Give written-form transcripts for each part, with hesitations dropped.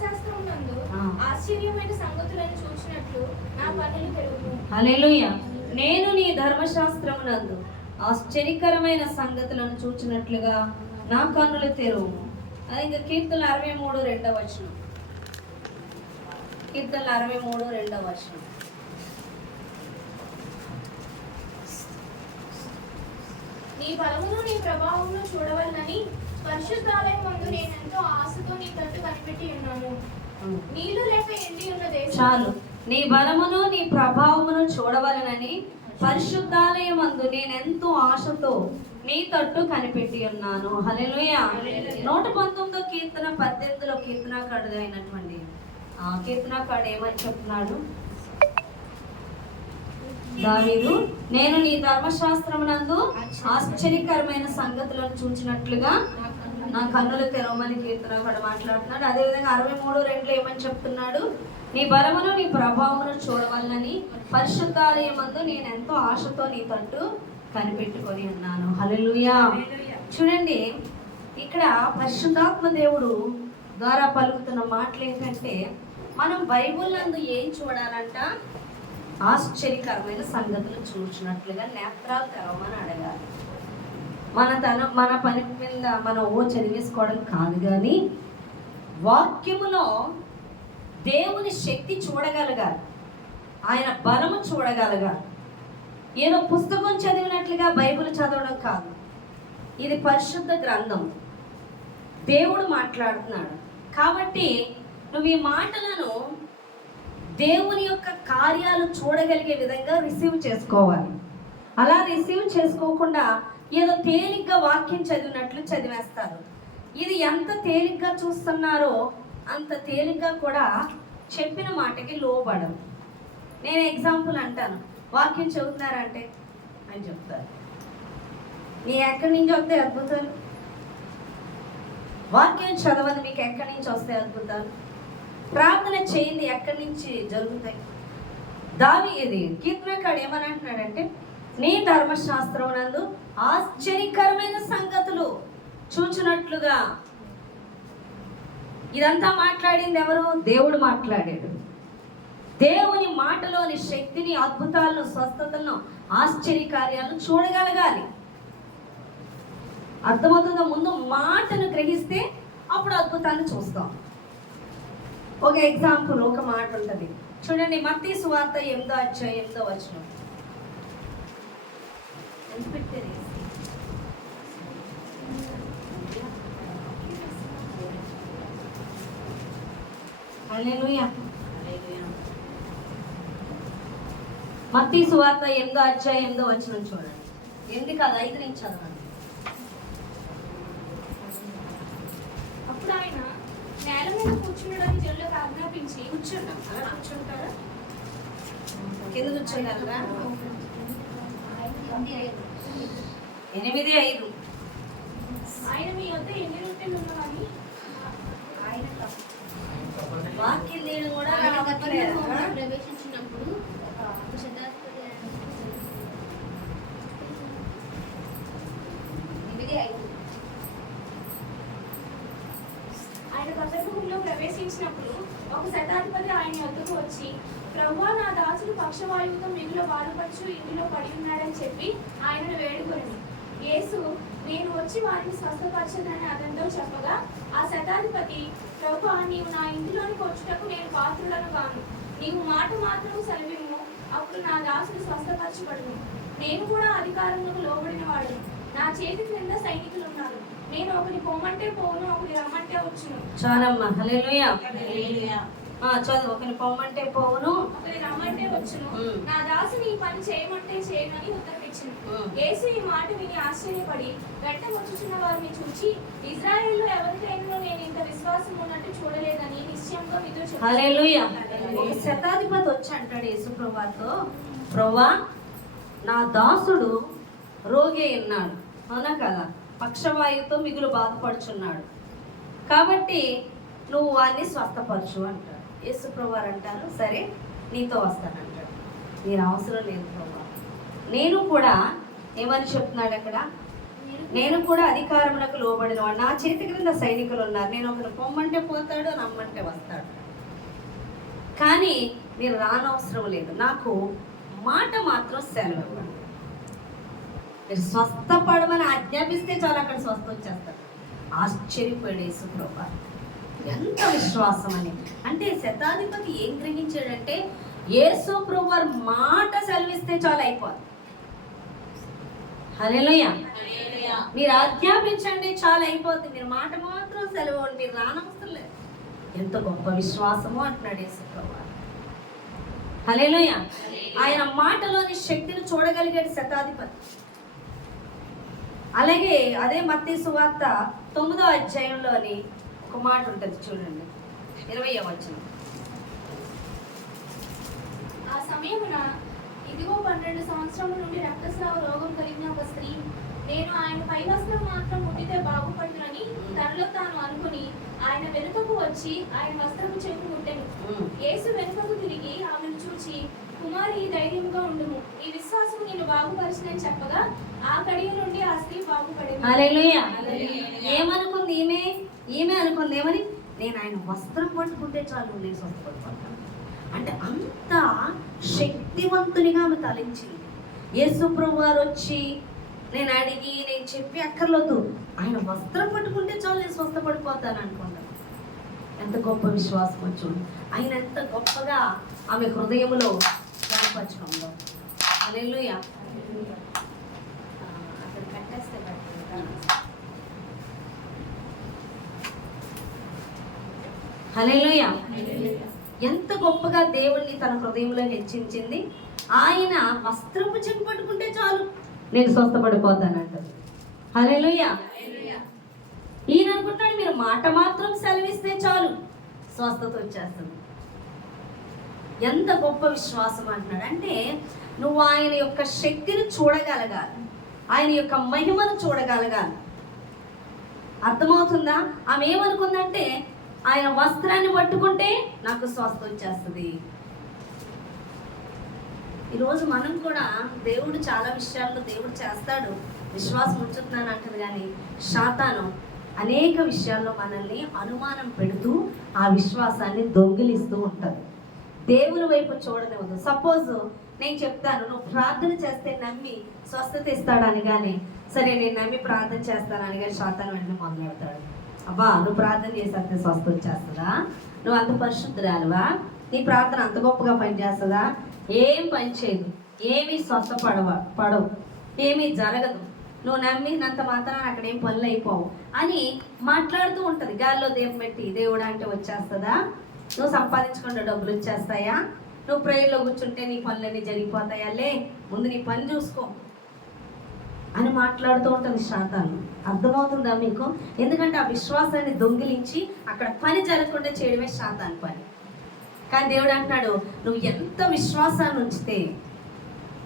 ధర్మశాస్త్రం నందు ఆశ్చర్యమైన సంగతులను చూచినట్లు నా కన్నులు తెరువును. హల్లెలూయా. నేను నీ ధర్మశాస్త్రం నందు ఆశ్చర్యకరమైన సంగతులను చూచినట్లుగా నా కన్నులు తెరువును. అది ఇంకా కీర్తనలు 63:2. కీర్తనలు 63:2. నీ బలమును నీ ప్రభావమును చూడవలనని పరిశుద్ధాలయం ముందు నేనెంతో ఆశతో నీ తట్టు కనిపెట్టి ఉన్నాను. నీళ్లు లేక ఎండి ఉన్న దేశం. చాలు. నీ బలమును నీ ప్రభావమును చూడవలనని పరిశుద్ధాలయమందు నేనెంతో ఆశతో నీ తట్టు కనిపెట్టి ఉన్నాను. హల్లెలూయా. 119 కీర్తన 18 కీర్తనాకారుడు అయినటువంటి కీర్తనాకారుడు ఏమని చెప్తున్నాడు? దావీదు, నేను నీ ధర్మశాస్త్రమునందు ఆశ్చర్యకరమైన సంగతులను చూచినట్లుగా నా కన్నులు తెరవమని కీర్తనాకారుడు మాట్లాడుతున్నాడు. అదేవిధంగా 63:2 ఏమని చెప్తున్నాడు? నీ బలమును నీ ప్రభావమును చూడవలనని పరిశుద్ధాలయమందు నేను ఎంతో ఆశతో నీ తట్టు కనిపెట్టుకొని ఉన్నాను. హల్లెలూయా. చూడండి, ఇక్కడ పరిశుద్ధాత్మ దేవుడు ద్వారా పలుకుతున్న మాటలు ఏంటంటే, మనం బైబిల్ నందు ఏం చూడాలంట? ఆశ్చర్యకరమైన సంగతులు చూసినట్లుగా నేత్రాలు తెరవమని అడగాలి. మన పని మీద మనం చదివేసుకోవడం కాదు, కానీ వాక్యములో దేవుని శక్తి చూడగలగాలి, ఆయన బలము చూడగలగాలి. ఏదో పుస్తకం చదివినట్లుగా బైబిల్ చదవడం కాదు. ఇది పరిశుద్ధ గ్రంథం, దేవుడు మాట్లాడుతున్నాడు. కాబట్టి నువ్వు ఈ మాటలను దేవుని యొక్క కార్యాలు చూడగలిగే విధంగా రిసీవ్ చేసుకోవాలి. అలా రిసీవ్ చేసుకోకుండా ఏదో తేలిగ్గా వాక్యం చదివినట్లు చదివేస్తారు. ఇది ఎంత తేలిగ్గా చూస్తున్నారో అంత తేలిగ్గా కూడా చెప్పిన మాటకి లోబడరు. నేను ఎగ్జాంపుల్ అంటాను, వాక్యం చదువుతున్నారంటే అని చెప్తారు. నీ ఎక్కడి నుంచి వస్తాయి అద్భుతాలు? వాక్యం చదవని మీకు ఎక్కడి నుంచి వస్తాయి అద్భుతాలు? ప్రార్థన చేయండి, ఎక్కడి నుంచి జరుగుతాయి? దావీదు కీర్తనకారుడు ఏమని అంటున్నాడంటే, నీ ధర్మశాస్త్రం నందు ఆశ్చర్యకరమైన సంగతులు చూచినట్లుగా. ఇదంతా మాట్లాడింది ఎవరు? దేవుడు మాట్లాడాడు. దేవుని మాటలోని శక్తిని, అద్భుతాలను, స్వస్థతలను, ఆశ్చర్యకార్యాలను చూడగలగాలి. అర్థమవుతుందో? ముందు మాటను గ్రహిస్తే అప్పుడు అద్భుతాన్ని చూస్తాం. ఒక ఎగ్జాంపుల్, ఒక మాట ఉంటుంది చూడండి. మత్తయి సువార్త 8:8. హల్లెలూయా. మత్తయి సువార్త 8:8 చూడండి. 8 కాదు, 5 నుంచి చదవండి. అప్పుడు ఆయన నేల మీద కూర్చుండడానికి జనులకు ఆజ్ఞాపించి కూర్చుంటాం. అలా కూర్చుంటారా? కింద కూర్చుంటారా? 8:5. ఆయన మీ వద్ద ఎన్ని రొట్టెలు ఉన్నవని వాక్యం తీయడం కూడా ప్రవేశించినప్పుడు ఆయన గర్భగృహంలో ప్రవేశించినప్పుడు ఒక శతాధిపతి ఆయన వద్దకు వచ్చి, ప్రభువా, నా దాసుడు పక్షవాయువుతో మిగులు బాధపడుచు ఇంటిలో పడి ఉన్నాడని చెప్పి ఆయనను వేడుకొని, యేసు, నేను వచ్చి వారిని స్వస్థపరచదని అతనితో చెప్పగా, ఆ శతాధిపతి, ప్రభువా, నీవు నా ఇంటిలోనికి వచ్చుటకు నేను పాత్రులను కాను. నీవు మాట మాత్రము సెలవిమ్ము, అప్పుడు నా దాసుడు స్వస్థపరచబడును. నేను కూడా అధికారములకు లోబడిన వాడు. నా చేతి క్రింద సైనికులు ఉన్నారు. నేను ఒకరి పొమ్మంటే పోను, ఒకరి రమ్మంటే వచ్చును. చాలమ్మా. హల్లెలూయా. చదువు. ఒకరి పొమ్మంటే పోవును, ఒకరి రమ్మంటే వచ్చును. నా దాసుని ఈ పని చేయమంటే చేయనని ఉత్తరమిచ్చింది. యేసు ఈ మాట విని ఆశ్చర్యపడి వెంట వచ్చుచున్న వారిని చూచి, ఇజ్రాయేల్లో ఎవరికైనా నేను ఇంత విశ్వాసం ఉన్నట్టు చూడలేదని నిశ్చయంగా మీతో చెప్తాను. హల్లెలూయా. ఒక శతాధిపతి వచ్చి అంటాడు యేసు ప్రభువుతో, ప్రభువా, నా దాసుడు రోగి ఉన్నాడు, అవునా కదా, పక్షవాయువుతో మిగులు బాధపడుచున్నాడు, కాబట్టి నువ్వు వారిని స్వస్థపరచు అంటాడు. యేసు ప్రభువారు అంటారు, సరే నీతో వస్తానంటాడు. నేను అవసరం లేదు ప్రభువా. నేను కూడా ఏమని చెప్తున్నాడు అక్కడ? నేను కూడా అధికారమునకు లోబడిన వాడు, నా చేతి క్రింద సైనికులు ఉన్నారు. నేను ఒకరు పొమ్మంటే పోతాడు, నమ్మంటే వస్తాడు. కానీ మీరు రానవసరం లేదు, నాకు మాట మాత్రం సెలవు ఇవ్వండి. మీరు స్వస్థపడమని ఆజ్ఞాపిస్తే చాలు, అక్కడ స్వస్థ వచ్చేస్తారు. ఆశ్చర్యపోయాడు యేసుప్రభు. ఎంత విశ్వాసం అని. అంటే శతాధిపతి ఏం గ్రహించాడంటే యేసుప్రభు వారు మాట సెలవిస్తే చాలు అయిపోదు. హల్లెలూయా. మీరు ఆజ్ఞాపించండి చాలు అయిపోద్ది, మీరు మాట మాత్రం సెలవు, మీరు రానవసరం లేదు. ఎంత గొప్ప విశ్వాసమో అంటున్నాడు యేసుప్రభు. హల్లెలూయా. ఆయన మాటలోని శక్తిని చూడగలిగాడు శతాధిపతి. అలాగే అదే మత్తయి సువార్త 9వ అధ్యాయంలోని ఒక మాట ఉంటుంది చూడండి, 20వ వచనం. ఆ సమయమున ఇదిగో 12 సంవత్సరముల నుండి రక్తస్రావ రోగం కలిగిన ఒక స్త్రీ, నేను ఆయన పై వస్త్రం మాత్రం ముట్టితే బాగుపడునని తనలో తాను అనుకుని ఆయన వెనుకకు వచ్చి ఆయన వస్త్రము చెంగు ముట్టెను. యేసు వెనుకకు తిరిగి ఆమెను చూచి, కుమారి ధైర్యముగా ఉండుము, నీ విశ్వాసము నిన్ను బాగుపరిచిందని చెప్పగా ఆ కడియ నుండి ఆ స్త్రీ బాగుపడింది. హల్లెలూయా. ఏమనుకుంది ఈమె అనుకుంది ఏమని, నేను ఆయన వస్త్రం పట్టుకుంటే చాలు నేను స్వస్థపడిపోతాను. అంటే అంత శక్తివంతునిగా ఆమె తలించింది. యేసుప్రభు వారు వచ్చి నేను అడిగి నేను చెప్పి అక్కర్లేదు, ఆయన వస్త్రం పట్టుకుంటే చాలు నేను స్వస్థపడిపోతాను అనుకుంటాను. ఎంత గొప్ప విశ్వాసం చూడు. ఆయన ఎంత గొప్పగా ఆమె హృదయంలో కనపరచడంలో. హల్లెలూయా. అక్కడ కట్టేస్తే హల్లెలూయా. ఎంత గొప్పగా దేవుణ్ణి తన హృదయంలో హెచ్చించింది. ఆయన వస్త్రపు చెంగు పట్టుకుంటే చాలు నేను స్వస్థపడిపోతానంటారు. హల్లెలూయా. ఈయన అనుకుంటాడు మీరు మాట మాత్రం సెలవిస్తే చాలు స్వస్థత వచ్చేస్తుంది. ఎంత గొప్ప విశ్వాసం అంటున్నాడు. అంటే నువ్వు ఆయన యొక్క శక్తిని చూడగలగాలి, ఆయన యొక్క మహిమను చూడగలగాలి. అర్థమవుతుందా? ఆమె ఏమనుకుందంటే ఆయన వస్త్రాన్ని పట్టుకుంటే నాకు స్వస్థ వచ్చేస్తుంది. ఈరోజు మనం కూడా దేవుడు చాలా విషయాల్లో దేవుడు చేస్తాడు, విశ్వాసం ఉంచుతున్నాను అంటది. కానీ శాతాను అనేక విషయాల్లో మనల్ని అనుమానం పెడుతూ ఆ విశ్వాసాన్ని దొంగిలిస్తూ ఉంటుంది. దేవుని వైపు చూడనివ్వదు. సపోజ్ నేను చెప్తాను, నువ్వు ప్రార్థన చేస్తే నమ్మి స్వస్థత ఇస్తాడని, కానీ సరే నేను నమ్మి ప్రార్థన చేస్తానని కానీ శాతాను వెంటనే మొదలెడతాడు. అబ్బా నువ్వు ప్రార్థన చేస్తే స్వస్థ వచ్చేస్తుందా? నువ్వు అంత పరిశుద్ధురాలువా? నీ ప్రార్థన అంత గొప్పగా పనిచేస్తుందా? ఏం పని చేయదు, ఏమీ పడవు, ఏమీ జరగదు. నువ్వు నమ్మినంత మాత్రాన అక్కడ ఏం పనులు అయిపోవు అని మాట్లాడుతూ ఉంటుంది. గాల్లో దేవం పెట్టి దేవుడు అంటే వచ్చేస్తుందా? నువ్వు సంపాదించుకుంటే డబ్బులు వచ్చేస్తాయా? నువ్వు ప్రేయర్లో కూర్చుంటే నీ పనులన్నీ జరిగిపోతాయా? లే, ముందు నీ పని చూసుకో అని మాట్లాడుతూ ఉంటుంది శాతాను. అర్థమవుతుందా మీకు? ఎందుకంటే ఆ విశ్వాసాన్ని దొంగిలించి అక్కడ పని జరగకుండా చేయడమే శాతాన్ పని. కానీ దేవుడు అంటున్నాడు, నువ్వు ఎంత విశ్వాసాన్ని ఉంచితే,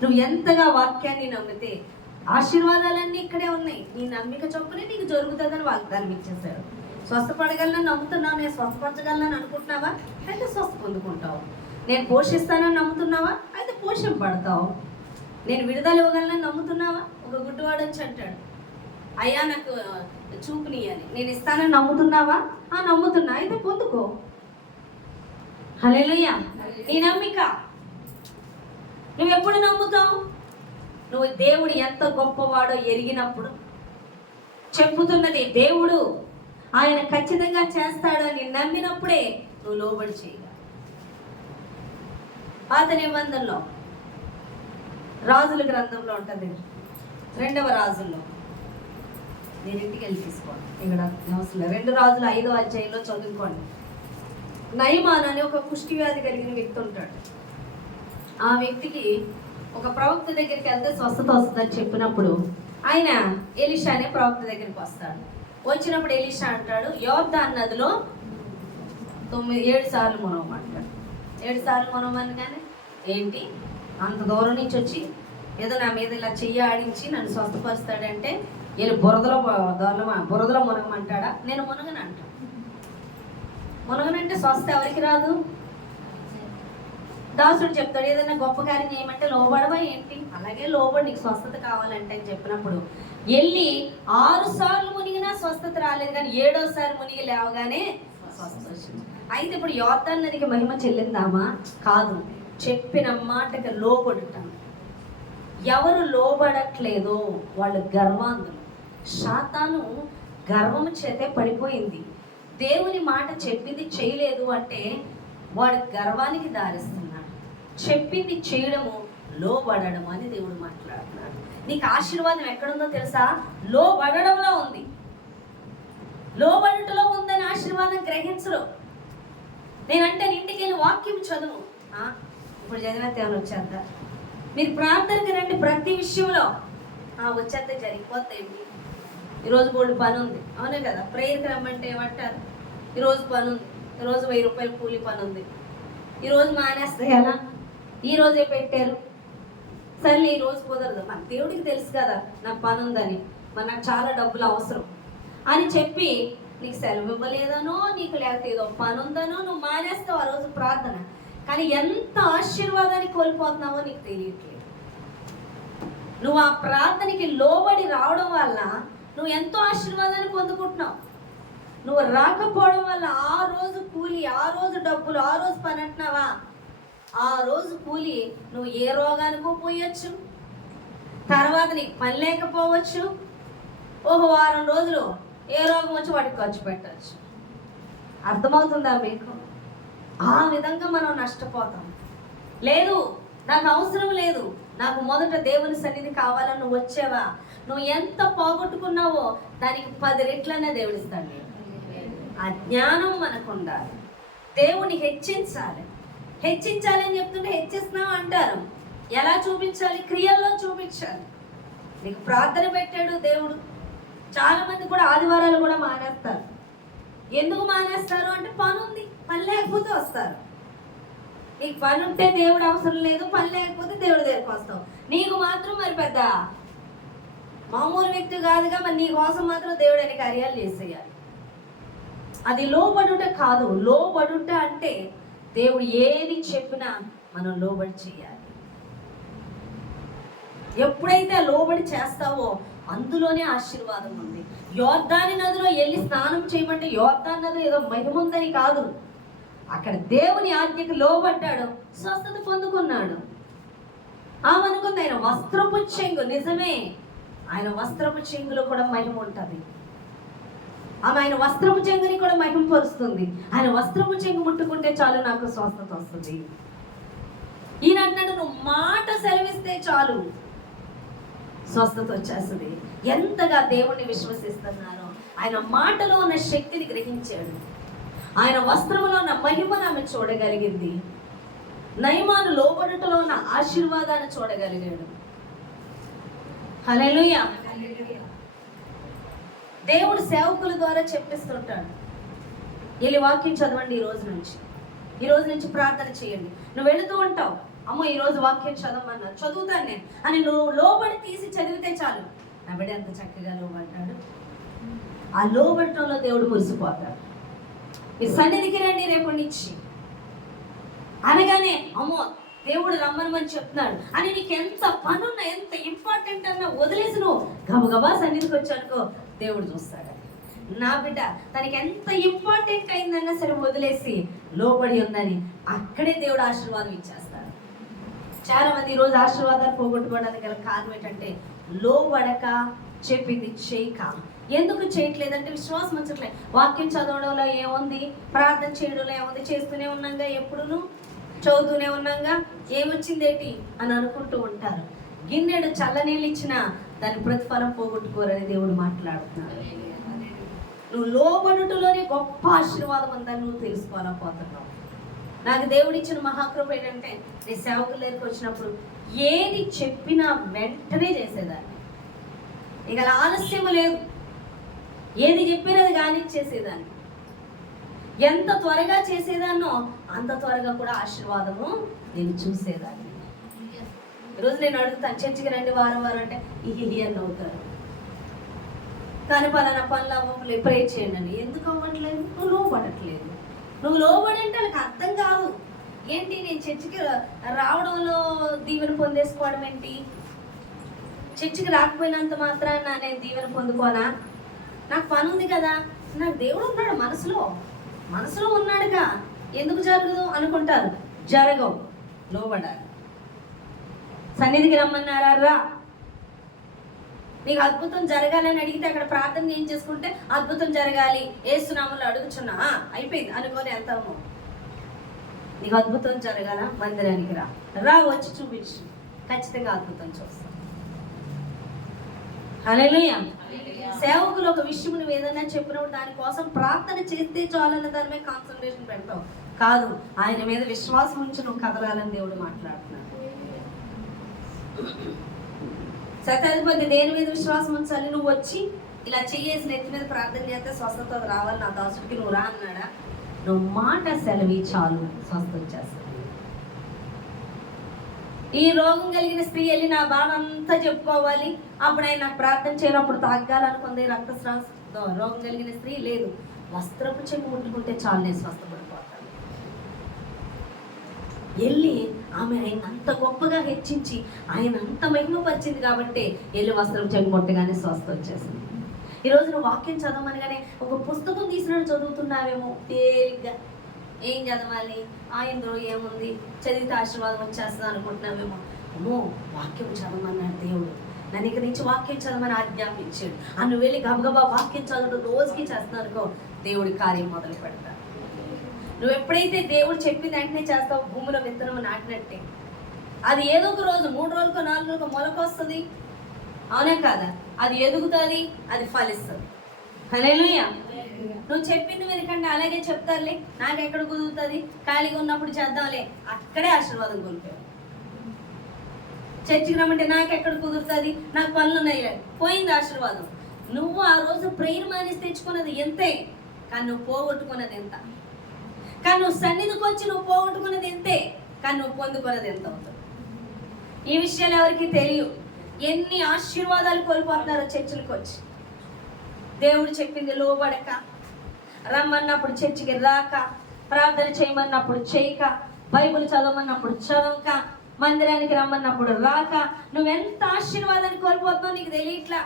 నువ్వు ఎంతగా వాక్యాన్ని నమ్మితే ఆశీర్వాదాలన్నీ ఇక్కడే ఉన్నాయి. నీ నమ్మిక చొప్పునే నీకు జరుగుతుందని వాగ్దానం ఇచ్చేశాడు. స్వస్థపడగలనని నమ్ముతున్నావు, నేను స్వస్థపరచగలనని అనుకుంటున్నావా? అయితే స్వస్థ పొందుకుంటావు. నేను పోషిస్తానని నమ్ముతున్నావా? అయితే పోషింపబడతావు. నేను విడుదల ఇవ్వగలనని నమ్ముతున్నావా? ఒక గుడ్డివాడు వచ్చి అంటాడు, అయ్యా నాకు చూపునియని, నేను ఇస్తానని నమ్ముతున్నావా? నమ్ముతున్నా, అయితే పొందుకో. హల్లెలూయా. నీ నమ్మిక నువ్వు ఎప్పుడు నమ్ముతావు? నువ్వు దేవుడు ఎంత గొప్పవాడో ఎరిగినప్పుడు. చెప్పుతున్నది దేవుడు, ఆయన ఖచ్చితంగా చేస్తాడని నమ్మినప్పుడే నువ్వు లోబడి చేయగలవు. పాత నిబంధనలో రాజుల గ్రంథంలో ఉంటుంది, 2వ రాజుల్లో. నేను ఇంటికి వెళ్ళి తీసుకోండి, ఇక్కడ అవసరం 2 రాజులు 5వ అధ్యాయంలో చదువుకోండి. నయమాన్ అని ఒక కుష్టి వ్యాధి కలిగిన వ్యక్తి ఉంటాడు. ఆ వ్యక్తికి ఒక ప్రవక్త దగ్గరికి వెళ్తే స్వస్థత వస్తుందని చెప్పినప్పుడు ఆయన ఎలీషా అనే ప్రవక్త దగ్గరికి వస్తాడు. వచ్చినప్పుడు ఎలీషా అంటాడు, యోర్దాను నదిలో 7 సార్లు మునవమంటాడు. 7 సార్లు మునవమని, కానీ ఏంటి అంత దూరం నుంచి వచ్చి ఏదో నా మీద ఇలా చెయ్యి ఆడించి నన్ను స్వస్థపరుస్తాడంటే వీళ్ళు బురదలో మునగమంటాడా? నేను మునగనంట. మునగనంటే స్వస్థ ఎవరికి రాదు? దాసుడు చెప్తాడు, ఏదైనా గొప్ప కార్యం చేయమంటే లోబడవా ఏంటి? అలాగే లోబడి, నీకు స్వస్థత కావాలంటే అని చెప్పినప్పుడు వెళ్ళి 6 సార్లు మునిగినా స్వస్థత రాలేదు, కానీ 7వసారి మునిగి లేవగానే స్వస్థత వచ్చింది. అయితే ఇప్పుడు యోర్దాను నదికి మహిమ చెల్లిందామా? కాదు. చెప్పిన మాటకి లోబడుతాం. ఎవరు లోబడట్లేదో వాళ్ళు గర్వాంధులు. సాతాను గర్వము చేతే పడిపోయింది. దేవుని మాట చెప్పింది చేయలేదు అంటే వాడు గర్వానికి దారిస్తున్నాడు. చెప్పింది చేయడము లోబడడం అని దేవుడు మాట్లాడుతున్నాడు. నీకు ఆశీర్వాదం ఎక్కడుందో తెలుసా? లోబడడంలో ఉంది. లోబడటంలో ఉందని ఆశీర్వాదం గ్రహించరు. నేనంటే ఇంటికి వెళ్ళి వాక్యం చదువు. ఇప్పుడు చదివితే ఏమైనా వచ్చేద్దా? మీరు ప్రార్థనకి రండి, ప్రతి విషయంలో వచ్చేస్తే జరిగిపోతాయండి. ఈరోజు బోర్డు పని ఉంది, అవునే కదా? ప్రేయర్కి రమ్మంటే ఏమంటారు? ఈరోజు పని ఉంది, ఈరోజు 1000 రూపాయలు కూలి పని ఉంది, ఈరోజు మానేస్తే ఎలా? ఈరోజే పెట్టారు, సర్లే ఈరోజు కుదరదు. మన దేవుడికి తెలుసు కదా నాకు పని ఉందని, మరి నాకు చాలా డబ్బులు అవసరం అని చెప్పి నీకు సెలవు ఇవ్వలేదనో, నీకు లేకపోతే ఏదో పని ఉందనో నువ్వు మానేస్తావు ఆ రోజు ప్రార్థన. కానీ ఎంత ఆశీర్వాదాన్ని కోల్పోతున్నావో నీకు తెలియట్లేదు. నువ్వు ఆ ప్రార్థనకి లోబడి రావడం వల్ల నువ్వు ఎంతో ఆశీర్వాదాన్ని పొందుకుంటున్నావు. నువ్వు రాకపోవడం వల్ల ఆ రోజు కూలి, ఆ రోజు డబ్బులు, ఆ రోజు పని అంటున్నావా, ఆ రోజు కూలి నువ్వు ఏ రోగానికో పోయొచ్చు, తర్వాత నీకు పని లేకపోవచ్చు, ఒక వారం రోజులు ఏ రోగం వచ్చి వాటికి ఖర్చు పెట్టచ్చు. అర్థమవుతుందా మీకు? ఆ విధంగా మనం నష్టపోతాం. లేదు, నాకు అవసరం లేదు, నాకు మొదట దేవుని సన్నిధి కావాలని నువ్వు వచ్చావా, నువ్వు ఎంత పోగొట్టుకున్నావో దానికి 10 రెట్లనే దేవుడిస్తాడు. ఆ జ్ఞానం మనకు ఉండాలి. దేవుని హెచ్చించాలి. హెచ్చించాలని చెప్తుంటే హెచ్చిస్తున్నావు అంటారు. ఎలా చూపించాలి? క్రియల్లో చూపించాలి. నీకు ప్రార్థన పెట్టాడు దేవుడు. చాలా మంది కూడా ఆదివారాలు కూడా మానేస్తారు. ఎందుకు మానేస్తారు అంటే పని ఉంది, పని లేకపోతే వస్తారు. నీకు పని ఉంటే దేవుడు అవసరం లేదు, పని లేకపోతే దేవుడి దగ్గరికి వస్తావు. నీకు మాత్రం మరి పెద్ద మామూలు వ్యక్తి కాదుగా, మరి నీ కోసం మాత్రం దేవుడు అనే కార్యాలు చేసేయాలి. అది లోబడుట కాదు. లోబడుట అంటే దేవుడు ఏది చెప్పినా మనం లోబడి చేయాలి. ఎప్పుడైతే లోబడి చేస్తావో అందులోనే ఆశీర్వాదం ఉంది. యోర్దాను నదిలో వెళ్ళి స్నానం చేయమంటే యోర్దాను నదిలో ఏదో మహిమ ఉందని కాదు, అక్కడ దేవుని ఆజ్ఞకు లోబడ్డాడు, స్వస్థత పొందుకున్నాడు. అనుకుంది ఆయన వస్త్రపు చెంగు. నిజమే, ఆయన వస్త్రపు చెంగులో కూడా మహిమ ఉంటుంది. ఆయన వస్త్రపు చెంగుని కూడా మహిమపరుస్తుంది. ఆయన వస్త్రపు చెంగు ముట్టుకుంటే చాలు నాకు స్వస్థత వస్తుంది. ఈయన అన్నాడు, నువ్వు మాట సెలవిస్తే చాలు స్వస్థత వచ్చేస్తుంది. ఎంతగా దేవుణ్ణి విశ్వసిస్తున్నారో ఆయన మాటలో ఉన్న శక్తిని గ్రహించాడు. ఆయన వస్త్రములో ఉన్న మహిమను ఆమె చూడగలిగింది. నయమాను లోబడుటలో ఉన్న ఆశీర్వాదాన్ని చూడగలిగాడు. హల్లెలూయా. దేవుడు సేవకుల ద్వారా చెప్పిస్తుంటాడు, వెళ్ళి వాక్యం చదవండి, ఈ రోజు నుంచి ప్రార్థన చేయండి. నువ్వు వెళుతూ ఉంటావు, అమ్మో ఈరోజు వాక్యం చదవమన్నా, చదువుతాను నేను అని నువ్వు లోబడి తీసి చదివితే చాలు. నా బిడ్డ ఎంత చక్కగా లోబడ్డాడు. ఆ లోబడటంలో దేవుడు మురిసిపోతాడు. ఈ సన్నిధికి రండి రేపటి నుంచి అనగానే, అమ్మో దేవుడు రమ్మనమని చెప్తున్నాడు అని నీకు ఎంత పనున్నా, ఎంత ఇంపార్టెంట్ అన్నా వదిలేసి నువ్వు గబగబా సన్నిధికి వచ్చానుకో, దేవుడు చూస్తాడు. నా బిడ్డ తనకి ఎంత ఇంపార్టెంట్ అయిందన్నా సరే వదిలేసి లోబడి ఉందని అక్కడే దేవుడు ఆశీర్వాదం ఇచ్చేస్తాడు. చాలా మంది ఈరోజు ఆశీర్వాదాలు పోగొట్టుకోవడానికి గల కారణం ఏంటంటే లోబడక, చెప్పింది చేయక. ఎందుకు చేయట్లేదంటే విశ్వాసం వచ్చట్లేదు. వాక్యం చదవడంలో ఏముంది, ప్రార్థన చేయడంలో ఏముంది, చేస్తూనే ఉన్నాగా, ఎప్పుడును చదువుతూనే ఉన్నాగా, ఏమొచ్చిందేంటి అని అనుకుంటూ ఉంటారు. గిన్నెడు చల్లనీళ్ళు ఇచ్చినా దాని ప్రతిఫలం పోగొట్టుకోరని దేవుడు మాట్లాడుతున్నాడు. నువ్వు లోబడుటలోనే గొప్ప ఆశీర్వాదం ఉందని నువ్వు తెలుసుకోలేకపోతున్నావు. నాకు దేవుడు ఇచ్చిన మహాకృప ఏంటంటే, నీ సేవకుల దగ్గరికి వచ్చినప్పుడు ఏది చెప్పినా వెంటనే చేసేదాన్ని. ఇక ఆలస్యం లేదు, ఏది చెప్పినది కానీ చేసేదాన్ని. ఎంత త్వరగా చేసేదాన్నో అంత త్వరగా కూడా ఆశీర్వాదము నేను చూసేదాన్ని. ఈరోజు నేను అడుగుతాను, చర్చికి రండి వారం అంటే ఈ అని అవుతారు. కానీ పలానా పనులు అవ్వలేదు, ప్రే చేయండి అని. ఎందుకు అవ్వట్లేదు? నువ్వు లోబడట్లేదు. నువ్వు లోబడి అంటే వాళ్ళకి అర్థం కాదు. ఏంటి నేను చర్చికి రావడంలో దీవెన పొందేసుకోవడం ఏంటి? చర్చికి రాకపోయినంత మాత్రాన నేను దీవెన పొందుకోనా? నాకు పని ఉంది కదా, నాకు దేవుడు ఉన్నాడు మనసులో ఉన్నాడుగా, ఎందుకు జరగదు అనుకుంటారు. జరగవు, లోబడాలి. సన్నిధికి రమ్మన్నారా, రా. నీకు అద్భుతం జరగాలని అడిగితే అక్కడ ప్రార్థన ఏం చేసుకుంటే అద్భుతం జరగాలి యేసునామములో అడుగుచున్నా అయిపోయింది అనుకొని వెళ్తాము. నీకు అద్భుతం జరగాల, మందిరానికి రా వచ్చి చూపించు, ఖచ్చితంగా అద్భుతం చూస్తాం. హల్లెలూయా. సేవకులు ఒక విషయం నువ్వు ఏదైనా చెప్పినప్పుడు దానికోసం ప్రార్థన చేస్తే చాలన్న దాని మీద కాన్సన్ట్రేషన్ పెడతావు కాదు, ఆయన మీద విశ్వాసం ఉంచి నువ్వు కదలాలని దేవుడు మాట్లాడుతున్నాడు. శతాధిపతి దేని మీద విశ్వాసం ఉంచాలి? నువ్వు వచ్చి ఇలా చెయ్యేసి నెత్తి మీద ప్రార్థన చేస్తే స్వస్థత రావాలి నా దాసుడికి, నువ్వు రా అన్నాడా? నువ్వు మాట సెలవి చాలు, స్వస్థ వచ్చేస్తుంది. ఈ రోగం కలిగిన స్త్రీ వెళ్ళి నా బాధ అంతా చెప్పుకోవాలి, అప్పుడు ఆయన నాకు ప్రార్థన చేయాలప్పుడు తాగాలనుకుంది. రక్తస్రావ రోగం కలిగిన స్త్రీ లేదు, వస్త్రపు చెక్కు ముట్టుకుంటే చాలు నేను స్వస్థపడిపోతాను. వెళ్ళి ఆమె ఆయన అంత గొప్పగా హెచ్చించి ఆయన అంత మహిమపరిచింది కాబట్టి వెళ్ళి వస్త్రం చెక్కు ముట్టగానే స్వస్థ వచ్చేసింది. ఈరోజు నువ్వు వాక్యం చదవమనగానే ఒక పుస్తకం తీసినట్టు చదువుతున్నావేమో, తేలిగ్గా ఏం చదవాలి, ఇందులో ఏముంది, చదివితే ఆశీర్వాదం వచ్చేస్తుంది అనుకుంటున్నావేమో. అమ్మో, వాక్యం చదవమన్నాడు దేవుడు, నన్ను ఇక్కడి నుంచి వాక్యం చదవమని ఆజ్ఞాపించాడు. నువ్వు వెళ్ళి గబగబా వాక్యం చదవడం రోజుకి చేస్తున్నానుకో, దేవుడి కార్యం మొదలు పెడతాడు. నువ్వు ఎప్పుడైతే దేవుడు చెప్పింది వెంటనే చేస్తావు, భూమిలో విత్తనం నాటినట్టే అది ఏదో ఒక రోజు 3 రోజులకో 4 రోజులకో మొలకొస్తుంది, అవునే కాదా? అది ఎదుగుతుంది, అది ఫలిస్తుంది. హల్లెలూయా. నువ్వు చెప్పింది వినకండి, అలాగే చెప్తారులే, నాకు ఎక్కడ కుదురుతుంది, ఖాళీగా ఉన్నప్పుడు చేద్దాంలే, అక్కడే ఆశీర్వాదం కోల్పోయావు. చర్చికి రమ్మంటే నాకు ఎక్కడ కుదురుతుంది, నాకు పనులు ఉన్నాయి, పోయింది ఆశీర్వాదం. నువ్వు ఆ రోజు ప్రేయర్ మానేసి తెచ్చుకున్నది ఎంతే, కానీ నువ్వు పోగొట్టుకున్నది ఎంత? కానీ నువ్వు సన్నిధికి వచ్చి నువ్వు పోగొట్టుకున్నది ఎంతే, కానీ నువ్వు పొందుకున్నది ఎంత అవుతుంది? ఈ విషయాలు ఎవరికి తెలియదు. ఎన్ని ఆశీర్వాదాలు కోల్పోతున్నారో చర్చిలకు వచ్చి. దేవుడు చెప్పింది లోబడక, రమ్మన్నప్పుడు చర్చికి రాక, ప్రార్థన చేయమన్నప్పుడు చేయక, బైబిల్ చదవమన్నప్పుడు చదవక, మందిరానికి రమ్మన్నప్పుడు రాక, నువ్వెంత ఆశీర్వాదాన్ని కోల్పోతున్నావు నీకు తెలియట్లా.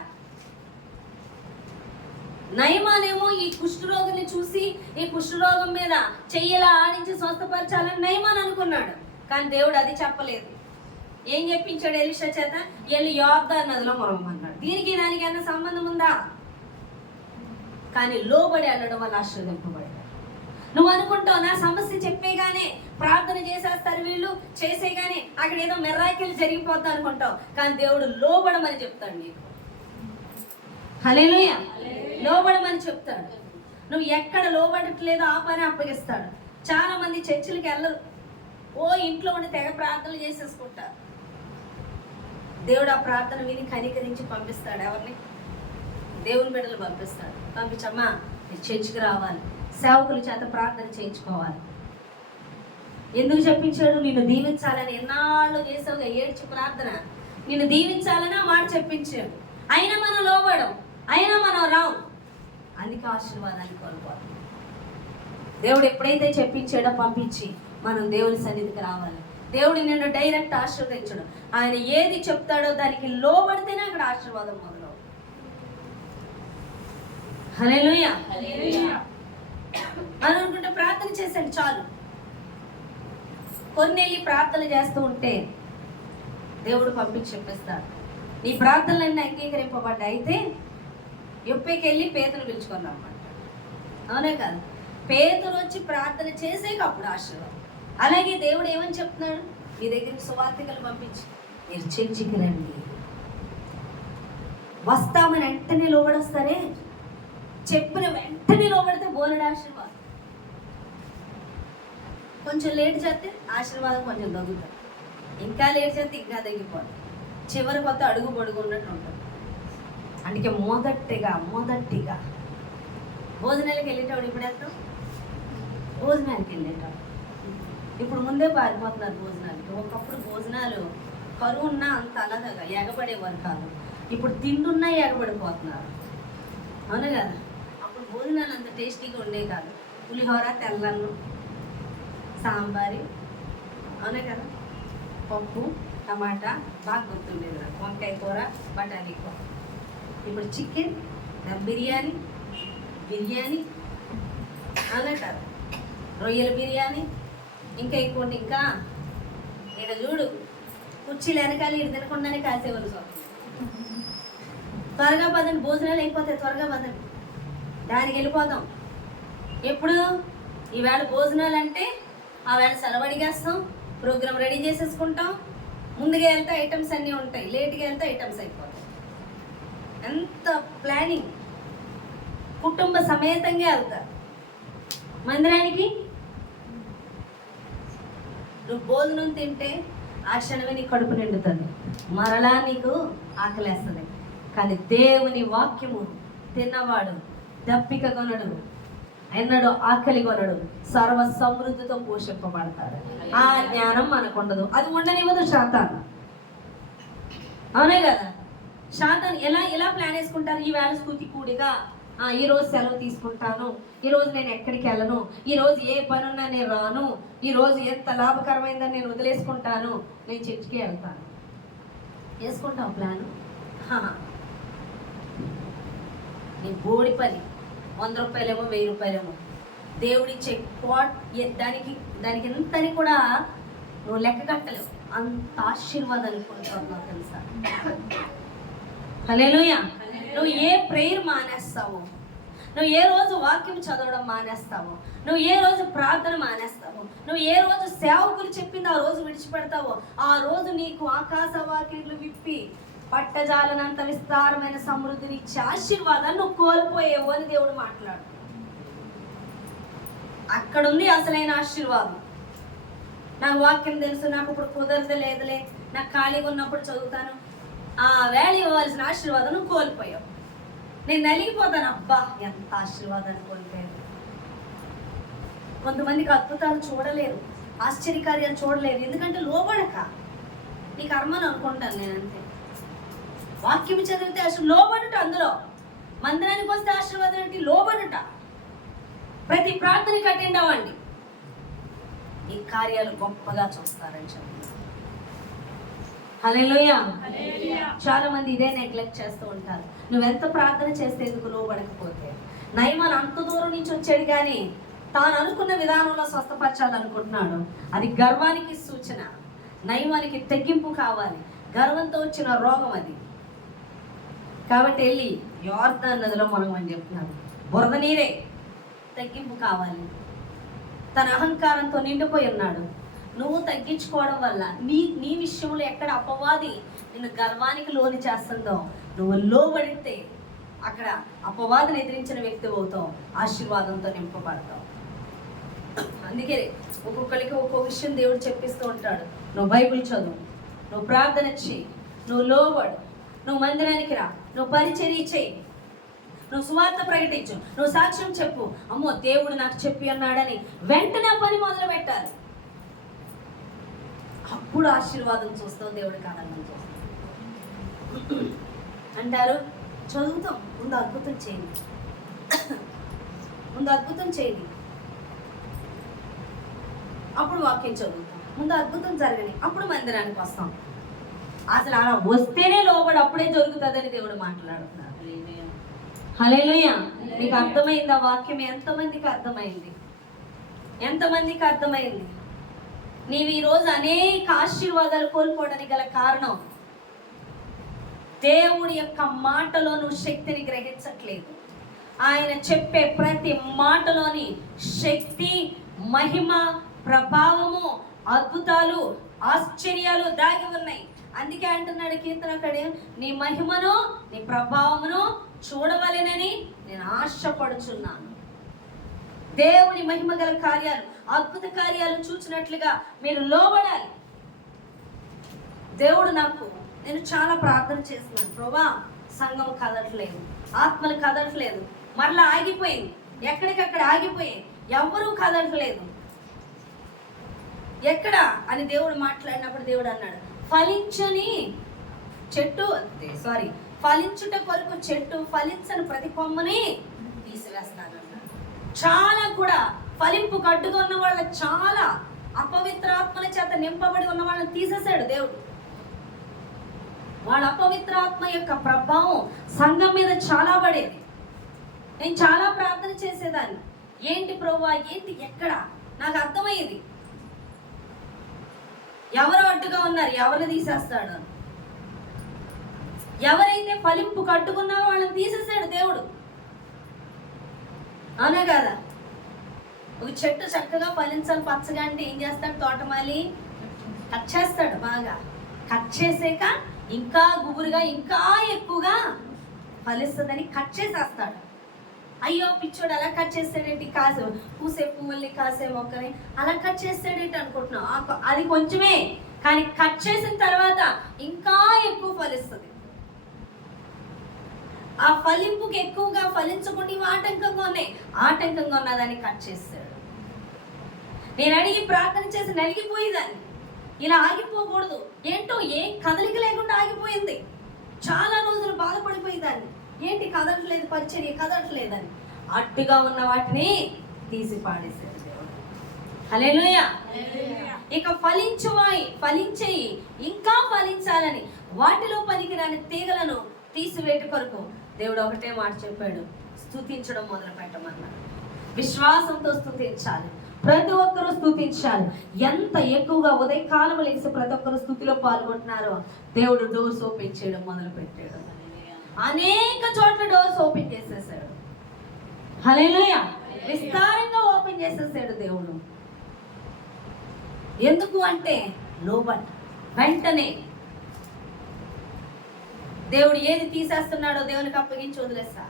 నయమానేమో ఈ కుష్ఠరోగిని చూసి ఈ కుష్ఠరోగం మీద చెయ్యలా ఆడించి స్వస్థపరచాలని నయమాన్ అనుకున్నాడు, కానీ దేవుడు అది చెప్పలేదు. ఏం చెప్పించాడు ఎలీషా చేత? వెళ్ళి యోర్దాను నదిలో మొరగమన్నాడు. దీనికి దానికి ఏమైనా సంబంధం ఉందా? కానీ లోబడి వెళ్ళడం వల్ల ఆశీర్వదింపబడ్డాడు. నువ్వు అనుకుంటావు నా సమస్య చెప్పేగానే ప్రార్థన చేసేస్తారు వీళ్ళు, చేసేగానే అక్కడ ఏదో మిరాకిల్ జరిగిపోతా అనుకుంటావు, కానీ దేవుడు లోబడమని చెప్తాడు నీకు. హల్లెలూయా. లోబడమని చెప్తాడు. నువ్వు ఎక్కడ లోబడట్లేదో ఆ పని అప్పగిస్తాడు. చాలా మంది చర్చిలకు వెళ్ళరు, ఇంట్లో ఉండి తెగ ప్రార్థనలు చేసేసుకుంటారు. దేవుడు ఆ ప్రార్థన విని కనికరించి పంపిస్తాడు. ఎవరిని? దేవుని బిడ్డలు పంపిస్తాడు. పంపించమ్మా చర్చికి రావాలి, సేవకుల చేత ప్రార్థన చేయించుకోవాలి. ఎందుకు చెప్పించాడు? నిన్ను దీవించాలని. ఎన్నాళ్ళు చేసావుగా ఏడ్చి ప్రార్థన, నిన్ను దీవించాలని ఆ మాట చెప్పించాడు. అయినా మనం లోబడం, అయినా మనం రావు, అందుకే ఆశీర్వాదాన్ని కోల్పోతాం. దేవుడు ఎప్పుడైతే చెప్పించాడో పంపించి మనం దేవుని సన్నిధికి రావాలి. దేవుడు నిన్ను డైరెక్ట్ ఆశీర్వదించడు. ఆయన ఏది చెప్తాడో దానికి లోబడితేనే అక్కడ ఆశీర్వాదం మొదలవుతుంది. హల్లెలూయా. అని అనుకుంటే ప్రార్థన చేశాడు చాలు. కొన్ని వెళ్ళి ప్రార్థన చేస్తూ ఉంటే దేవుడు పంపించి చెప్పేస్తాడు, నీ ప్రార్థనలన్నీ అంగీకరింపబడ్డాయి. అయితే యొప్పేకి వెళ్ళి పేతురు పిలుచుకున్నాం అన్నమాట. అవునే కాదు? పేతురు వచ్చి ప్రార్థన చేసేక అప్పుడు ఆశీర్వాదం. అలాగే దేవుడు ఏమని చెప్తున్నాడు? మీ దగ్గరికి సువార్తికలు పంపించి మీరు చర్చికి రండి, వస్తామని వెంటనే లోబడొస్తారే, చెప్పిన వెంటనే లోబడితే బోలెడు ఆశీర్వాదం. కొంచెం లేట్ చేస్తే ఆశీర్వాదం కొంచెం తగ్గుతుంది, ఇంకా లేట్ చేస్తే ఇంకా తగ్గిపోతుంది, చివరి కొత్త అడుగు పొడుగు ఉన్నట్టు ఉంటుంది. అందుకే మొదటిగా భోజనాలకు వెళ్ళేటప్పుడు ఇప్పుడు వెళ్తాం, భోజనానికి వెళ్ళేటప్పుడు ఇప్పుడు ముందే పారిపోతున్నారు భోజనాలకి. ఒకప్పుడు భోజనాలు కరువు ఉన్నా అంత అలాగా ఎగబడేవారు కాదు, ఇప్పుడు తిండున్నా ఎగబడిపోతున్నారు. అవును కదా? అప్పుడు భోజనాలు అంత టేస్టీగా ఉండే కాదు. పులిహోర, తెల్లన్నం, సాంబారు, అవునే కదా, పప్పు టమాటా బాగా గుర్తుండేది నాకు, వంకాయ కూర బఠానీ కూర. ఇప్పుడు చికెన్, దమ్ బిర్యానీ, బిర్యానీ అవునే కదా, రొయ్యల బిర్యానీ, ఇంకా ఇంకోటి, ఇంకా ఇక్కడ చూడు కుర్చీలు వెనకాల ఇటు తినకుండానే కాసేవాళ్ళు స్వామి. త్వరగా పదండి, భోజనాలు అయిపోతాయి, త్వరగా పదండి, దానికి వెళ్ళిపోదాం. ఎప్పుడు ఈవేళ భోజనాలు అంటే ఆ వేళ సెలవు అడిగేస్తాం, ప్రోగ్రామ్ రెడీ చేసేసుకుంటాం, ముందుగా వెళ్తే ఐటమ్స్ అన్నీ ఉంటాయి, లేట్గా వెళ్తే ఐటమ్స్ అయిపోతాయి. ఎంత ప్లానింగ్. కుటుంబ సమేతంగా వెళ్తారు మందిరానికి. నువ్వు భోజనం తింటే ఆ క్షణమే నీ కడుపు నిండుతుంది, మరలా నీకు ఆకలేస్తుంది. కానీ దేవుని వాక్యము తిన్నవాడు దప్పిక కొనడు, ఎన్నడూ ఆకలి కొనడు, సర్వ సమృద్ధితో పోషింపబడతాడు. ఆ జ్ఞానం మనకు ఉండదు, అది ఉండనివ్వదు శాతాను. అవునే కదా, శాతాన్ని ఎలా ప్లాన్ వేసుకుంటారు? ఈ వేళ స్థుతి కూడిగా ఈరోజు సెలవు తీసుకుంటాను, ఈరోజు నేను ఎక్కడికి వెళ్ళను, ఈరోజు ఏ పని ఉన్నా నేను రాను, ఈరోజు ఎంత లాభకరమైందని నేను వదిలేసుకుంటాను, నేను చర్చికి వెళ్తాను. వేసుకుంటావు ప్లాను? నీ బోడి పని, 100 రూపాయలేమో 1000 రూపాయలేమో దేవుడిచ్చే దానికి ఎంతని కూడా నువ్వు లెక్క కట్టలేవు, అంత ఆశీర్వాదాలు అనుకుంటున్నావు తెలుసా. హల్లెలూయా. నువ్వు ఏ ప్రేయర్ మానేస్తావు, నువ్వు ఏ రోజు వాక్యం చదవడం మానేస్తావు, నువ్వు ఏ రోజు ప్రార్థన మానేస్తావు, నువ్వు ఏ రోజు సేవకులు చెప్పింది ఆ రోజు విడిచిపెడతావో, ఆ రోజు నీకు ఆకాశ వాకిళ్ళు విప్పి పట్టజాలనంత విస్తారమైన సమృద్ధిని ఇచ్చే ఆశీర్వాదాన్ని నువ్వు కోల్పోయేవు అని దేవుడు మాట్లాడు. అక్కడుంది అసలైన ఆశీర్వాదం. నాకు వాక్యం తెలుసు, నాకు ఇప్పుడు కుదరదు లేదులే, నాకు ఖాళీగా ఉన్నప్పుడు చదువుతాను, ఆ వేళ ఇవ్వాల్సిన ఆశీర్వాదం నువ్వు కోల్పోయావు. నేను నలిగిపోతాను, అబ్బా ఎంత ఆశీర్వాదాన్ని కోల్పోయాను. కొంతమందికి అద్భుతాలు చూడలేరు, ఆశ్చర్యకార్యాలు చూడలేరు, ఎందుకంటే లోబడక. నీ కర్మను అనుకుంటాను నేను, అంతే. వాక్యం చదివితే అసలు లోబడుట, అందులో మందిరానికి వస్తే ఆశీర్వాదం ఏంటి? లోబడుట. ప్రతి ప్రార్థనకి అటెండ్ అవ్వండి, ఈ కార్యాలు గొప్పగా చూస్తారని చెప్పి. హల్లెలూయా. చాలా మంది ఇదే నెగ్లెక్ట్ చేస్తూ ఉంటారు. నువ్వెంత ప్రార్థన చేస్తే ఎందుకు లోబడకపోతే? నయమాన్ అంత దూరం నుంచి వచ్చాడు కానీ తాను అనుకున్న విధానంలో స్వస్థపరచాలనుకుంటున్నాడు. అది గర్వానికి సూచన. నయమానికి తగ్గింపు కావాలి, గర్వంతో వచ్చిన రోగం అది. కాబట్టి వెళ్ళి యోర్దాను నదిలో మునగమని చెప్తున్నాడు. బురద నీరే, తగ్గింపు కావాలి. తన అహంకారంతో నిండిపోయి ఉన్నాడు. నువ్వు తగ్గించుకోవడం వల్ల నీ విషయంలో ఎక్కడ అపవాది నిన్ను గర్వానికి లోని చేస్తుందో, నువ్వు లోబడితే అక్కడ అపవాదిని ఎదిరించిన వ్యక్తి అవుతావు, ఆశీర్వాదంతో నింపబడతావు. అందుకే ఒక్కొక్కరికి ఒక్కో విషయం దేవుడు చెప్పిస్తూ ఉంటాడు. నువ్వు బైబిల్ చదువు, నువ్వు ప్రార్థన చెయ్యి, నువ్వు లోబడు, నువ్వు మందిరానికి రా, నువ్వు పరిచర్య చెయ్యి, నువ్వు సువార్త ప్రకటించు, నువ్వు సాక్ష్యం చెప్పు. అమ్మో దేవుడు నాకు చెప్పి అన్నాడని వెంటనే పని మొదలు పెట్టాలి. అప్పుడు ఆశీర్వాదం చూస్తావు, దేవుడికి ఆనందం చూస్తావు. అంటారు చదువుతాం, ముందు అద్భుతం చేయండి, ముందు అద్భుతం చేయండి, అప్పుడు వాక్యం చదువుతాం, ముందు అద్భుతం జరగని అప్పుడు మందిరానికి వస్తాం. అసలు అలా వస్తేనే లోబడి అప్పుడే జరుగుతుందని దేవుడు మాట్లాడుతున్నాడు. హల్లెలూయా. నీకు అర్థమైంది ఆ వాక్యం? ఎంతమందికి అర్థమైంది? ఎంతమందికి అర్థమైంది? నీవు ఈరోజు అనేక ఆశీర్వాదాలు కోల్పోవడానికి గల కారణం దేవుడి యొక్క మాటలో నువ్వు శక్తిని గ్రహించట్లేదు. ఆయన చెప్పే ప్రతి మాటలోని శక్తి, మహిమ, ప్రభావము, అద్భుతాలు, ఆశ్చర్యాలు దాగి ఉన్నాయి. అందుకే అంటున్నాడు కీర్తనకారుడు, నీ మహిమను నీ ప్రభావమును చూడవలెనని నేను ఆశపడుచున్నాను. దేవుని మహిమ గల కార్యాలు, అద్భుత కార్యాలు చూచినట్లుగా మీరు లోబడాలి. దేవుడు నేను చాలా ప్రార్థన చేస్తున్నాను, ప్రభా సంఘం కదలట్లేదు, ఆత్మలు కదలట్లేదు, మరలా ఆగిపోయింది, ఎక్కడికక్కడ ఆగిపోయాయి, ఎవరూ కదలట్లేదు ఎక్కడ అని దేవుడు మాట్లాడినప్పుడు దేవుడు అన్నాడు, ఫలించని చెట్టు ఫలించుట కొరకు చెట్టు, ఫలించని ప్రతి కొమ్మని తీసివేస్తాను. చాలా కూడా ఫలింపు కట్టుగా ఉన్న వాళ్ళ చాలా అపవిత్రాత్మల చేత నింపబడి ఉన్న వాళ్ళని తీసేశాడు దేవుడు. వాళ్ళ అపవిత్రాత్మ యొక్క ప్రభావం సంఘం మీద చాలా పడేది. నేను చాలా ప్రార్థన చేసేదాన్ని, ఏంటి ప్రభువా, ఏంటి, ఎక్కడ, నాకు అర్థమయ్యేది ఎవరు అడ్డుగా ఉన్నారు, ఎవరిని తీసేస్తాడు. ఎవరైతే ఫలింపు కట్టుకున్నారో వాళ్ళని తీసేసాడు దేవుడు. అవునా కదా? ఒక చెట్టు చక్కగా ఫలించాలి పచ్చగా అంటే ఏం చేస్తాడు? తోటమాలి కట్ చేస్తాడు, బాగా కట్ చేసాక ఇంకా గుబురుగా ఇంకా ఎక్కువగా ఫలిస్తుందని కట్ చేసేస్తాడు. అయ్యో పిచ్చోడు అలా కట్ చేస్తాడేంటి, కాసే పూసే పువ్వుల్ని కాసే మొక్కని అలా కట్ చేస్తాడేంటి అనుకుంటున్నావు. అది కొంచెమే, కానీ కట్ చేసిన తర్వాత ఇంకా ఎక్కువ ఫలిస్తుంది. ఆ ఫలింపుకి ఎక్కువగా ఫలించకుండా ఇవి ఆటంకంగా ఉన్నాయి, ఆటంకంగా ఉన్నదాన్ని కట్ చేస్తాడు. నేను అడిగి ప్రార్థన చేసి నలిగిపోయేదాన్ని, ఇలా ఆగిపోకూడదు, ఏంటో ఏం కదలిక లేకుండా ఆగిపోయింది. చాలా రోజులు బాధపడిపోయేదాన్ని, ఏంటి కదలట్లేదు, పరిచర్య కదలట్లేదని. అడ్డుగా ఉన్న వాటిని తీసి పాడేశాడు దేవుడు. హల్లెలూయా. ఇక ఫలించేయి ఇంకా ఫలించాలని వాటిలో పనికిరాని తీగలను తీసివేట కొరకు దేవుడు ఒకటే మాట చెప్పాడు, స్తుతించడం మొదలు పెట్టమన్నాడు. విశ్వాసంతో స్తుతించాలి, ప్రతి ఒక్కరూ స్తుతించాలి. ఎంత ఎక్కువగా ఉదయకాలం లేసి ప్రతి ఒక్కరు స్తుతిలో పాల్గొంటున్నారో దేవుడు డోర్స్ ఓపెన్ చేయడం మొదలు పెట్టాడు. అనేక చోట్ల డోర్స్ ఓపెన్ చేసేసాడు. హల్లెలూయా. విస్తారంగా ఓపెన్ చేసేసాడు దేవుడు. ఎందుకు అంటే లోబడి వెంటనే దేవుడు ఏది తీసేస్తున్నాడో దేవునికి అప్పగించి వదిలేస్తా,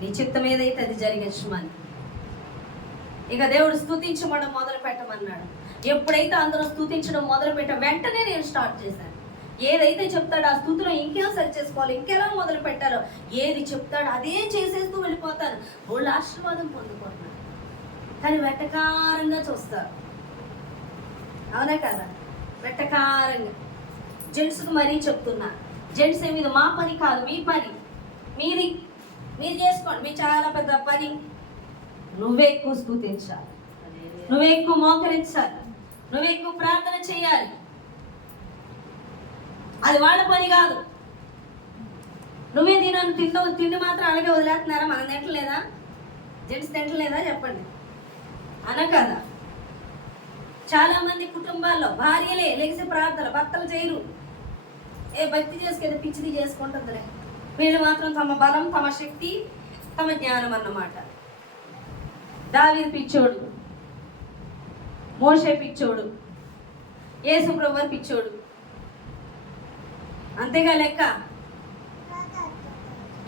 నీ చిత్తం ఏదైతే అది జరిగించమని. ఇక దేవుడు స్తుతించడం మొదలు పెట్టమన్నాడు. ఎప్పుడైతే అందరూ స్తుతించడం మొదలు పెట్టా వెంటనే నేను స్టార్ట్ చేశాను. ఏదైతే చెప్తాడో ఆ స్థుతిలో ఇంకేం సెర్చ్ చేసుకోవాలి, ఇంకెలా మొదలు పెట్టాలో, ఏది చెప్తాడో అదే చేసేస్తూ వెళ్ళిపోతాను. వాళ్ళు ఆశీర్వాదం పొందుకుంటున్నారు, కానీ వెటకారంగా చూస్తారు. అవునా కదా? వెటకారంగా. జెంట్స్కి మరీ చెప్తున్నా, జెంట్స్ ఏమి మా పని కాదు, మీ పని, మీరు చేసుకోండి, మీ చాలా పెద్ద పని. నువ్వే ఎక్కువ స్తుతించాలి, నువ్వే ఎక్కువ మోకరించాలి, నువ్వే ఎక్కువ ప్రార్థన చేయాలి. అది వాళ్ళ పని కాదు. నువ్వే తిండి మాత్రం అలాగే వదిలేస్తున్నారా? మనం తింటలేదా? జెంట్స్ తింటలేదా? చెప్పండి. అన కదా? చాలా మంది కుటుంబాల్లో భార్యలే లెగిసి ప్రార్థన, భర్తలు చేయరు. భక్తి చేసుకేదో పిచ్చిది చేసుకుంటుందిలే. వీళ్ళు మాత్రం తమ బలం, తమ శక్తి, తమ జ్ఞానం అన్నమాట. దావీదు పిచ్చోడు, మోషే పిచ్చోడు, యేసు ప్రభువు పిచ్చోడు, అంతేగా లెక్క.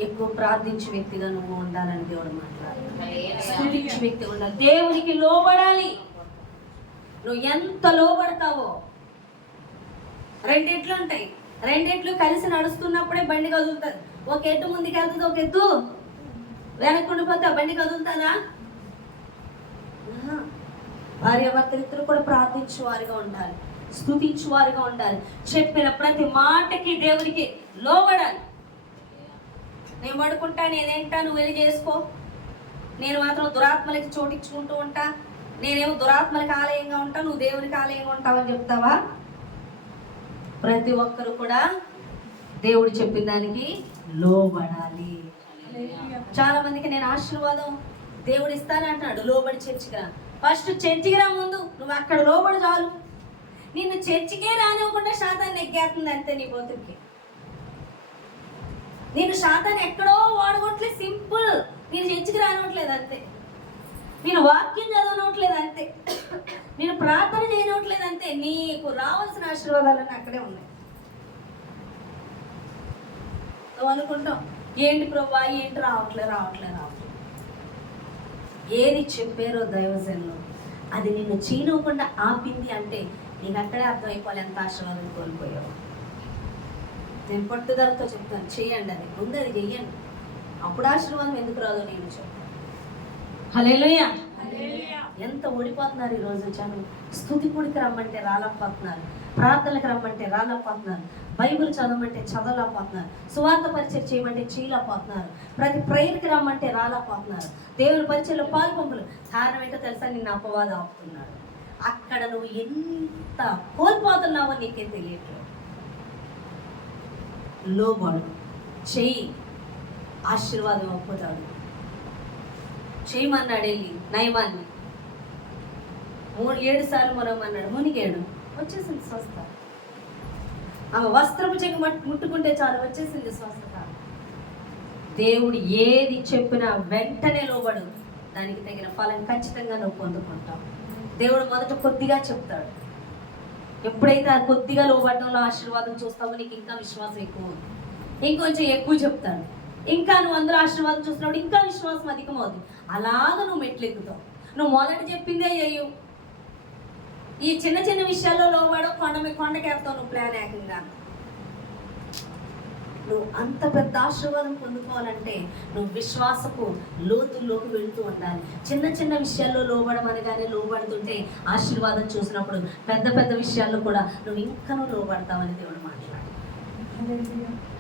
ఎక్కువ ప్రార్థించే వ్యక్తిగా నువ్వు ఉండాలని దేవుడు మాట్లాడుతున్నాడు. స్తుతించే వ్యక్తిగా ఉండాలి, దేవునికి లోబడాలి. నువ్వు ఎంత లోబడతావో, రెండిట్లు ఉంటాయి, రెండిట్లు కలిసి నడుస్తున్నప్పుడే బండి కదులుతుంది. ఒక ఎత్తు ముందుకు వెళ్తుంది, ఒక ఎత్తు వెనక్కుండిపోతే ఆ బండి కదులుతుందా? భార్యాభర్తలు ఇద్దరు కూడా ప్రార్థించేవారుగా ఉండాలి, స్తుతించేవారుగా ఉండాలి. చెప్పిన ప్రతి మాటకి దేవునికి లోబడాలి. నేను పడుకుంటా, నేనేంటా, నువ్వు వెళ్ళి చేసుకో, నేను మాత్రం దురాత్మలకి చోటించుకుంటూ ఉంటా, నేనేమో దురాత్మలకి ఆలయంగా ఉంటా, నువ్వు దేవునికి ఆలయంగా ఉంటావని చెప్తావా? ప్రతి ఒక్కరు కూడా దేవుడు చెప్పిన దానికి లోబడాలి. చాలా మందికి నేను ఆశీర్వాదం దేవుడు ఇస్తానంటున్నాడు, లోబడి చర్చికి రా. ఫస్ట్ చర్చికి రా, ముందు నువ్వు అక్కడ లోబడి చాలు. నిన్ను చర్చికే రానివ్వకుండా శాతాన్ని నెగ్గేస్తుంది అంతే నీ బతుక్కి. నేను శాతాన్ని ఎక్కడో వాడగొట్టలేదు, సింపుల్. నేను చర్చికి రానివ్వట్లేదు అంతే, నేను వాక్యం చదవనట్లేదు అంతే, నేను ప్రార్థన చేయనట్లేదు అంతే. నీకు రావాల్సిన ఆశీర్వాదాలన్నీ అక్కడే ఉన్నాయి. నువ్వు అనుకుంటాం, ఏంటి ప్రభా, ఏంటి రావట్లేదు. ఏది చెప్పారో దైవజనులు అది నిన్ను చీనవకుండా ఆపింది అంటే నీకు అక్కడే అర్థమైపోవాలి ఎంత ఆశీర్వాదం కోల్పోయావు. నేను పట్టుదలతో చెప్తాను, చేయండి, అది ముందు అది చెయ్యండి, అప్పుడు ఆశీర్వాదం ఎందుకు రాదో నేను చెప్తాను. హల్లెలూయా. ఎంత ఓడిపోతున్నారు ఈరోజు జనం. స్తుతి కూడికి రమ్మంటే రాలేకపోతున్నారు, ప్రార్థనలకు రమ్మంటే రాలేకపోతున్నారు, బైబిల్ చదవమంటే చదవలేకపోతున్నారు, సువార్త పరిచయం చేయమంటే చేయలేకపోతున్నారు, ప్రతి ప్రేయర్కి రమ్మంటే రాలేకపోతున్నారు, దేవుని పరిచయంలో పాల్పొంపులు. కారణం ఏంటో తెలుసా? నిన్ను అపవాదం ఆపుతున్నాడు. అక్కడ నువ్వు ఎంత కోల్పోతున్నావో నీకే తెలియట్లేదు. లోబడు, చెయ్యి, ఆశీర్వాదం ఒప్పుతాడు. చేయమన్నాడు వెళ్ళి నయమాన్ని 7 సార్లు మొరమన్నాడు, మునిగాడు, వచ్చేసింది స్వస్థ. ఆమె వస్త్రపు చెంగు ముట్టుకుంటే చాలు, వచ్చేసింది స్వస్థత. దేవుడు ఏది చెప్పినా వెంటనే లోబడు, దానికి తగిన ఫలం ఖచ్చితంగా నువ్వు పొందుకుంటావు. దేవుడు మొదట కొద్దిగా చెప్తాడు. ఎప్పుడైతే ఆ కొద్దిగా లోబడంలో ఆశీర్వాదం చూస్తావో నీకు ఇంకా విశ్వాసం ఎక్కువ ఉంది. ఇంకొంచెం ఎక్కువ చెప్తాడు, ఇంకా నువ్వు అందరూ ఆశీర్వాదం చూస్తున్నప్పుడు ఇంకా విశ్వాసం అధికమవుతుంది. అలాగ నువ్వు మెట్లు ఎక్కుతావు. నువ్వు మొదట చెప్పిందే చెయ్యు. ఈ చిన్న చిన్న విషయాల్లో లోబడు, కొండకెళ్తావు నువ్వు ప్లాన్ ఏకంగా. నువ్వు అంత పెద్ద ఆశీర్వాదం పొందుకోవాలంటే నువ్వు విశ్వాసపు లోతుల్లోకి వెళుతూ ఉండాలి. చిన్న చిన్న విషయాల్లో లోబడమనగానే లోబడుతుంటే ఆశీర్వాదం చూసినప్పుడు పెద్ద పెద్ద విషయాల్లో కూడా నువ్వు ఇంకా లోబడతావని దేవుడు మాట్లాడు.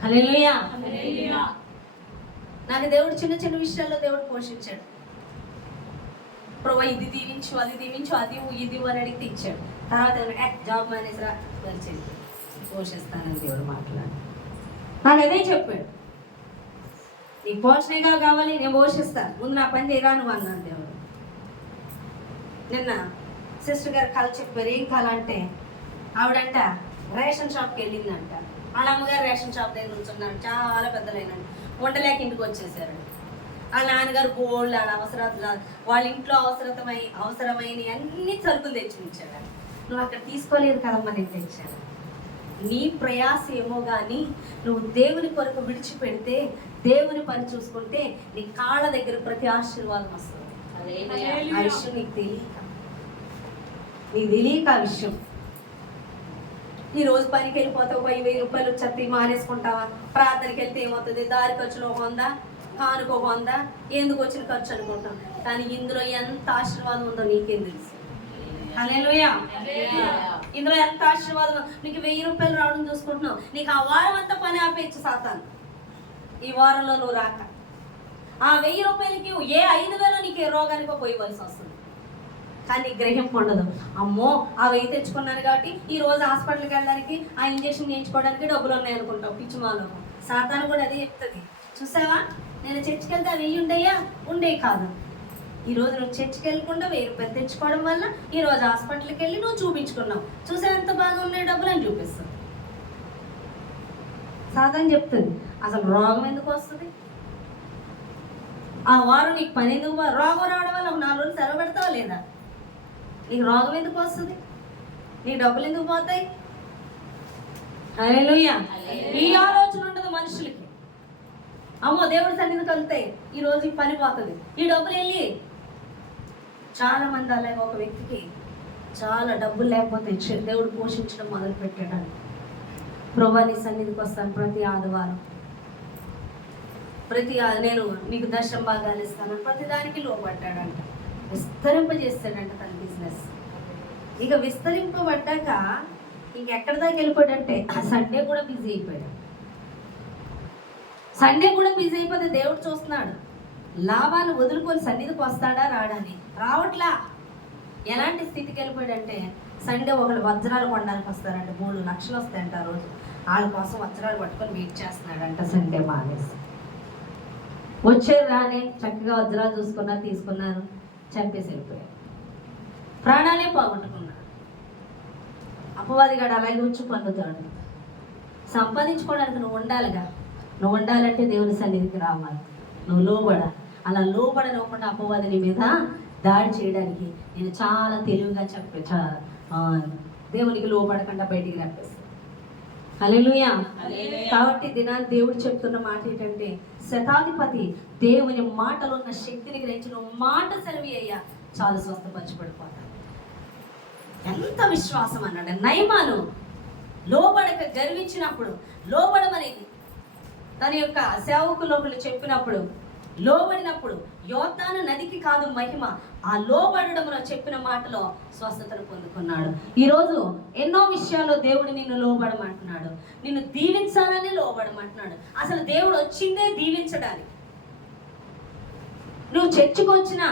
హల్లెలూయా. నాకు దేవుడు చిన్న చిన్న విషయాల్లో దేవుడు పోషించాడు. ప్రభు ఇది దీవించు, అది దీవించు, అది ఇది అని అడిగితే ఇచ్చాడు. తర్వాత జాబ్ మేనేజర్ కలిసింది, పోషిస్తానని దేవుడు మాట్లాడు. నాకు అదే చెప్పాడు, నీకు పోషణగా కావాలి, నేను పోషిస్తాను, ముందు నా పని తీరాను అన్నాను దేవుడు. నిన్న సిస్టర్ గారు కళ చెప్పారు. ఏం కళ అంటే, ఆవిడంట రేషన్ షాప్కి వెళ్ళిందంట. వాళ్ళ అమ్మగారు రేషన్ షాప్ దగ్గర కూర్చున్నాడు, చాలా పెద్దలైనండి, వండలేక ఇంటికి వచ్చేసారు. వాళ్ళ నాన్నగారు బోల్డ్ ఆడ అవసరాలు, వాళ్ళ ఇంట్లో అవసరమైన అన్ని సరుకులు తెచ్చి ఉంచాడు. నువ్వు అక్కడ తీసుకోలేదు కదమ్మా, నేను తెచ్చాను. నీ ప్రయాస ఏమో కానీ నువ్వు దేవుని కొరకు విడిచిపెడితే, దేవుని పని చూసుకుంటే నీ కాళ్ళ దగ్గర ప్రతి ఆశీర్వాదం వస్తుంది. ఆ విషయం నీకు తెలియక ఆ విషయం. ఈ రోజు పనికి వెళ్ళిపోతావు, 1000 రూపాయలు వచ్చి మానేసుకుంటావా? ప్రార్థనకి వెళ్తే ఏమవుతుంది? దారి ఖర్చులో 100, కానుకో 100, ఎందుకు వచ్చిన ఖర్చు అనుకుంటాం. కానీ ఇందులో ఎంత ఆశీర్వాదం ఉందో నీకేం తెలుసు. హల్లెలూయా. ఇందులో ఎంత ఆశీర్వాదం. నీకు 1000 రూపాయలు రావడం చూసుకుంటున్నావు, నీకు ఆ వారం అంతా పని ఆపేయచ్చు సాతాను. ఈ వారంలో నువ్వు రాక ఆ 1000 రూపాయలకి ఏ 5000 నీకు ఏ రోగానికో పోయవలసి వస్తుంది. కానీ గ్రహింపు ఉండదు. అమ్మో ఆ 1000 తెచ్చుకున్నాను కాబట్టి ఈ రోజు హాస్పిటల్కి వెళ్ళడానికి, ఆ ఇంజక్షన్ చేయించుకోవడానికి డబ్బులు ఉన్నాయి అనుకుంటావు. పిచ్చిమాలో సాతాను కూడా అదే చెప్తుంది. చూసావా, నేను చర్చికి వెళ్తే 1000 ఉండే కాదు. ఈరోజు నువ్వు చర్చికి వెళ్ళకుండా 1000 రూపాయలు తెచ్చుకోవడం వల్ల ఈరోజు హాస్పిటల్కి వెళ్ళి నువ్వు చూపించుకున్నావు. చూసా ఎంత బాగా ఉన్నాయి డబ్బులు అని చూపిస్తుంది. సాతాను చెప్తుంది, అసలు రోగం ఎందుకు వస్తుంది? ఆ వారం నీకు పని ఎందుకు? రోగం రావడం వల్ల 4 రోజులు సెలవు పెడతావా లేదా? నీకు రోగం ఎందుకు వస్తుంది? నీ డబ్బులు ఎందుకు పోతాయి? హల్లెలూయా. ఈ ఆలోచన ఉండదు మనుషులకి. అమ్మో దేవుడి సన్నిధికి వెళ్తాయి, ఈరోజు ఈ పని పోతుంది, ఈ డబ్బులు వెళ్ళి. చాలా మంది అలాగే ఒక వ్యక్తికి చాలా డబ్బులు లేకపోతే దేవుడు పోషించడం మొదలు పెట్టాడు. ప్రభువా నీ సన్నిధికి వస్తాను ప్రతి ఆదివారం, నేను నీకు దశమ భాగాలు ఇస్తాను, ప్రతి దానికి లోపడ్డాడంట. విస్తరింపజేస్తాడంట తన బిజినెస్. ఇక విస్తరింపబడ్డాక ఇంకెక్కడి దాకా వెళ్ళిపోయాడంటే ఆ సండే కూడా బిజీ అయిపోయాడు. సండే కూడా బిజీ అయిపోతే దేవుడు చూస్తున్నాడు, లాభాన్ని వదులుకొని సన్నిధికి వస్తాడా రాడని. రావట్లా. ఎలాంటి స్థితికి వెళ్ళిపోయాడంటే సండే ఒకళ్ళు వజ్రాలు కొనడానికి వస్తారంట, 3 లక్షలు వస్తాయంట ఆ రోజు. వాళ్ళ కోసం వజ్రాలు పట్టుకొని వెయిట్ చేస్తున్నాడంట. సండే మానేసి వచ్చేది రానే చక్కగా వజ్రాలు చూసుకున్నారు, తీసుకున్నారు, చంపేసి వెళ్ళిపోయారు. ప్రాణాలే పోగొట్టుకున్నాడు. అపవాదిగాడు అలాగే వచ్చి పొందుతాడు. సంపాదించుకోవడానికి నువ్వు ఉండాలిగా. నువ్వు ఉండాలంటే దేవుని సన్నిధికి రావాలి, నువ్వు లోబడాలి. అలా లోబడనివ్వకుండా అపవాది నీ మీద దాడి చేయడానికి నేను చాలా తెలివిగా దేవునికి లోబడకుండా బయటికి రప్పిస్తాను. హల్లెలూయా. కాబట్టి దినాన్ని దేవుడు చెప్తున్న మాట ఏంటంటే, శతాధిపతి దేవుని మాటలో ఉన్న శక్తిని గ్రహించి నువ్వు మాట సెలవి అయ్యా చాలా స్వస్థపరచబడిపోతాడు. ఎంత విశ్వాసం అన్నాడు. నయమాను లోబడక గర్వించినప్పుడు, లోబడమనేది తన యొక్క సేవకులు చెప్పినప్పుడు, లోబడినప్పుడు యోర్దాను నదికి కాదు మహిమ, ఆ లోబడడంలో చెప్పిన మాటలో స్వస్థతను పొందుకున్నాడు. ఈరోజు ఎన్నో విషయాల్లో దేవుడు నిన్ను లోబడమంటున్నాడు, నిన్ను దీవించాలని లోబడమంటున్నాడు. అసలు దేవుడు వచ్చిందే దీవించడానికి. నువ్వు చర్చికి వచ్చినా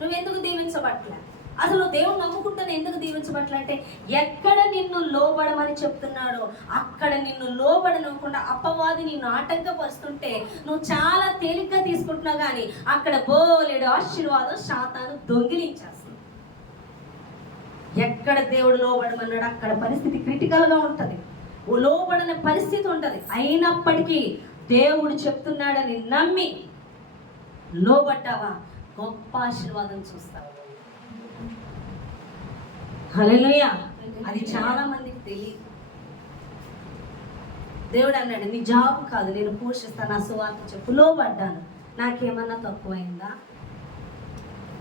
నువ్వెందుకు దీవించబట్లే? అసలు దేవుడు నమ్ముకుంటాను ఎందుకు దీవించబట్లంటే ఎక్కడ నిన్ను లోబడమని చెప్తున్నాడో అక్కడ నిన్ను లోబడనివ్వకుండా అపవాది నిన్ను ఆటంకపరుస్తుంటే నువ్వు చాలా తేలిగ్గా తీసుకుంటున్నావు, కానీ అక్కడ బోలెడు ఆశీర్వాదం శాతాను దొంగిలించేస్తుంది. ఎక్కడ దేవుడు లోబడమన్నాడు అక్కడ పరిస్థితి క్రిటికల్గా ఉంటుంది, లోబడని పరిస్థితి ఉంటుంది. అయినప్పటికీ దేవుడు చెప్తున్నాడని నమ్మి లోబడ్డావా గొప్ప ఆశీర్వాదం చూస్తావు. హల్లెలూయా. అది చాలా మందికి తెలియదు. దేవుడు అన్నాడు, నీ జాబ్ కాదు నేను పోషిస్తాను, నా సువార్త చెప్పు. లోబడ్డాను, నాకేమన్నా తక్కువైందా?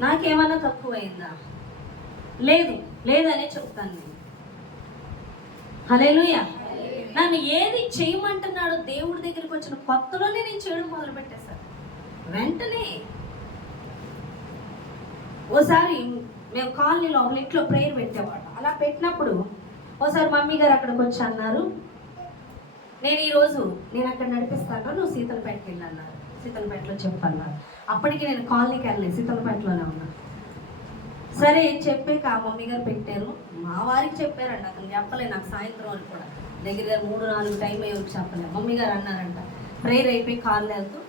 నాకేమన్నా తక్కువైందా? లేదు, లేదనే చెప్తాను నేను. హల్లెలూయా. నన్ను ఏది చేయమంటున్నాడో దేవుడి దగ్గరికి వచ్చిన కొత్తలోనే నేను చేయడం మొదలు పెట్టేశాను. వెంటనే ఓసారి మేము కాలనీలో ఒక ఇంట్లో ప్రేయర్ పెట్టేవాడు. అలా పెట్టినప్పుడు ఓసారి మమ్మీ గారు అక్కడికి వచ్చి అన్నారు, నేను అక్కడ నడిపిస్తాను, నువ్వు సీతలపేటకి వెళ్ళి అన్నారు. సీతలపేటలో చెప్పన్నారు. అప్పటికి నేను కాలనీకి వెళ్ళలేదు, సీతలపేటలోనే ఉన్నా. సరే చెప్పాక ఆ మమ్మీ గారు పెట్టారు. మా వారికి చెప్పారంట, అతను చెప్పలేదు నాకు. సాయంత్రం అని కూడా దగ్గర 3-4 టైం అయ్యి చెప్పలేదు. మమ్మీ గారు అన్నారంట, ప్రేయర్ అయిపోయి కాళ్ళు వెళ్తూ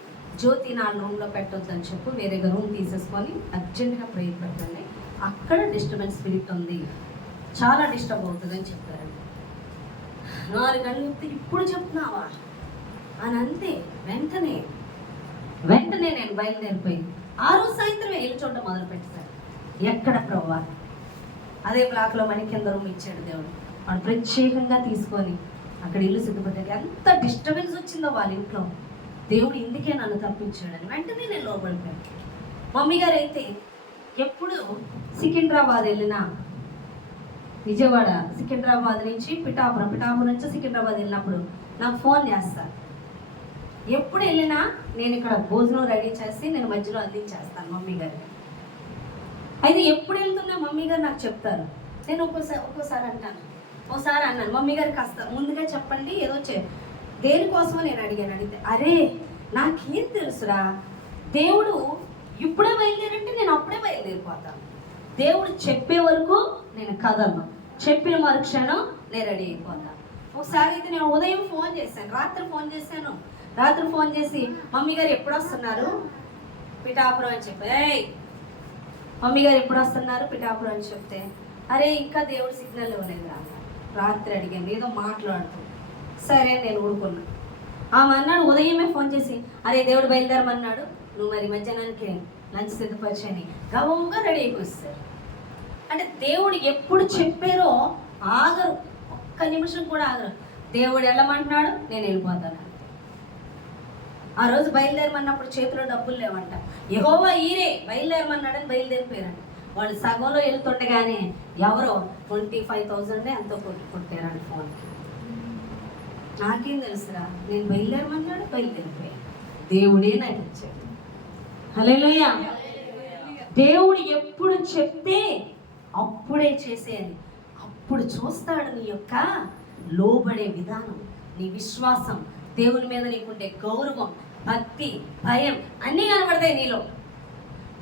జ్యోతి నా రూమ్లో పెట్టొద్దని చెప్పు, వేరేగా రూమ్ తీసేసుకొని అర్జెంట్గా ప్రేయర్ పెట్టండి, అక్కడ డిస్టర్బెన్స్ స్పిరిట్ ఉంది, చాలా డిస్టర్బ్ అవుతుంది అని చెప్పారండి. 4 గంటలు ఇప్పుడు చెప్తున్నావా అని అంతే. వెంటనే నేను బయలుదేరిపోయి ఆ రోజు సాయంత్రం వెళ్ళి చూడటం మొదలు పెట్టాను. ఎక్కడ ప్రభువా? అదే బ్లాక్లో మని కింద రూమ్ ఇచ్చాడు దేవుడు. వాడు ప్రత్యేకంగా తీసుకొని అక్కడ ఇల్లు సిద్ధపడ్డాడు. ఎంత డిస్టర్బెన్స్ వచ్చిందో వాళ్ళ ఇంట్లో. దేవుడు ఇందుకే నన్ను తప్పించాడని వెంటనే నేను లోపడిపోయాను. మమ్మీ గారు అయితే ఎప్పుడు సికింద్రాబాద్ వెళ్ళినా, విజయవాడ సికింద్రాబాద్ నుంచి పిఠాపురం నుంచి సికింద్రాబాద్ వెళ్ళినప్పుడు నాకు ఫోన్ చేస్తారు. ఎప్పుడు వెళ్ళినా నేను ఇక్కడ భోజనం రెడీ చేసి నేను మధ్యలో అందించేస్తాను మమ్మీ గారికి. అయితే ఎప్పుడు వెళ్తున్నా మమ్మీ గారు నాకు చెప్తారు. నేను ఒక్కోసారి అంటాను, ఒకసారి అన్నాను మమ్మీ గారికి కాస్త ముందుగా చెప్పండి ఏదో దేనికోసమో నేను అడిగితే, అరే నాకేం తెలుసురా, దేవుడు ఇప్పుడే బయలుదేరంటే నేను అప్పుడే బయలుదేరిపోతాను. దేవుడు చెప్పే వరకు నేను కదలను, చెప్పిన మరుక్షణం నేను రెడీ అయిపోతాను. ఒకసారి అయితే నేను ఉదయం ఫోన్ చేశాను, రాత్రి ఫోన్ చేసి మమ్మీ గారు ఎప్పుడు వస్తున్నారు పిఠాపురం అని చెప్పి, మమ్మీ గారు ఎప్పుడు వస్తున్నారు పిఠాపురం అని చెప్తే, అరే ఇంకా దేవుడు సిగ్నల్ ఇవ్వలేదు రా. రాత్రి అడిగాను ఏదో మాట్లాడుతూ. సరే నేను ఊరుకున్నా. ఆమె అన్నాడు ఉదయమే ఫోన్ చేసి, అరే దేవుడు బయలుదేరమన్నాడు, నువ్వు మరి మధ్యాహ్నానికి లంచ్ సిద్ధపరచని గవంగా రెడీ అయిపోయిస్తారు. అంటే దేవుడు ఎప్పుడు చెప్పారో ఆగరు, ఒక్క నిమిషం కూడా ఆగరు. దేవుడు వెళ్ళమంటున్నాడు, నేను వెళ్ళిపోతాను. ఆ రోజు బయలుదేరమన్నప్పుడు చేతిలో డబ్బులు లేవంట. యెహోవా ఈరే బయలుదేరమన్నాడని బయలుదేరిపోయారంట. వాళ్ళు సగంలో వెళ్తుండగానే ఎవరో 25,000 ఎంతో కొట్టారంట ఫోన్కి. నాకేం తెలుసురా, నేను బయలుదేరమన్నాడు, బయలుదేరిపోయాను. దేవుడే నాకు ఇచ్చాడు. హల్లెలూయా. దేవుడు ఎప్పుడు చెప్తే అప్పుడే చేసేది. అప్పుడు చూస్తాడు నీ యొక్క లోబడే విధానం, నీ విశ్వాసం, దేవుని మీద నీకుండే గౌరవం, భక్తి, భయం అన్నీ కనబడతాయి నీలో.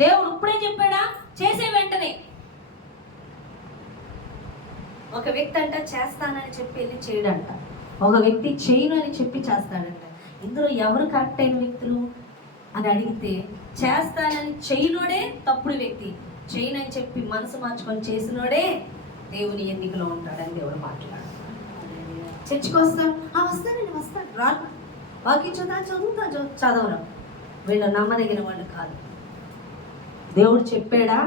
దేవుడు ఇప్పుడే చెప్పాడా, చేసే వెంటనే. ఒక వ్యక్తి అంట చేస్తానని చెప్పి వెళ్ళి చేయడంట, ఒక వ్యక్తి చేయను అని చెప్పి చేస్తాడంట. ఇందులో ఎవరు కరెక్ట్ అయిన వ్యక్తులు అని అడిగితే, చేస్తానని చేయనోడే తప్పుడు వ్యక్తి, చేయనని చెప్పి మనసు మార్చుకొని చేసినోడే దేవుని ఎన్నికలో ఉంటాడని దేవుడు మాట్లాడు. చర్చికి వస్తాను, వస్తాను రాను, వాకి చదవరు. వీళ్ళు నమ్మదగిన వాళ్ళు కాదు. దేవుడు చెప్పాడా,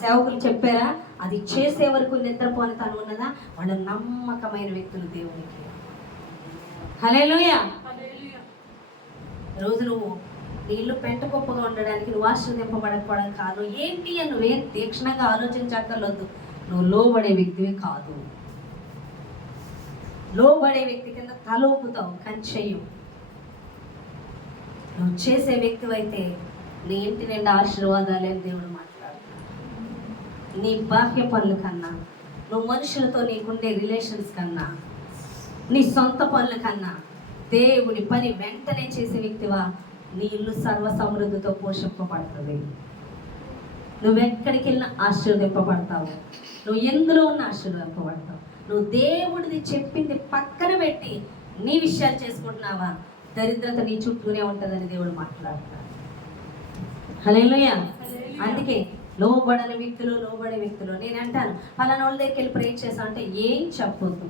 సేవకులు చెప్పారా, అది చేసే వరకు నిద్రపోని తను ఉన్నదా, వాళ్ళు నమ్మకమైన వ్యక్తులు దేవునికి. హల్లెలూయా. రోజు నువ్వు నీ ఇల్లు పెంట గొప్పగా ఉండడానికి, నువ్వు ఆశీర్వదింపబడకపోవడం కాదు. ఏంటి అని నువ్వేం తీక్షణంగా ఆలోచించక్కర్లేదు. నువ్వు లోబడే వ్యక్తివి కాదు. లోబడే వ్యక్తి కింద తలోపుతావు కానీ చెయ్యు. నువ్వు చేసే వ్యక్తివైతే నీ ఇంటి నిండా ఆశీర్వాదాలే దేవుడు మాట్లాడుతున్నాడు. నీ బాహ్య పనుల కన్నా, నువ్వు మనుషులతో నీకుండే రిలేషన్స్ కన్నా, నీ సొంత పనుల కన్నా దేవుని పని వెంటనే చేసే వ్యక్తివా, నీ ఇల్లు సర్వ సమృద్ధితో పోషింపబడుతుంది. నువ్వెక్కడికి వెళ్ళినా ఆశీర్వదింపబడతావు. నువ్వు ఎందులో ఉన్న ఆశీర్వదింపబడతావు. నువ్వు దేవుడిది చెప్పింది పక్కన పెట్టి నీ విషయాలు చేసుకుంటున్నావా, దరిద్రత నీ చుట్టూనే ఉంటుందని దేవుడు మాట్లాడుతున్నాడు. హల్లెలూయా. అందుకే లోబడని వ్యక్తులు, లోబడే వ్యక్తులు. నేను అంటాను, పలానా వాళ్ళ దగ్గరికి వెళ్ళి ప్రేర్ చేసా అంటే ఏం చెప్పొద్దు,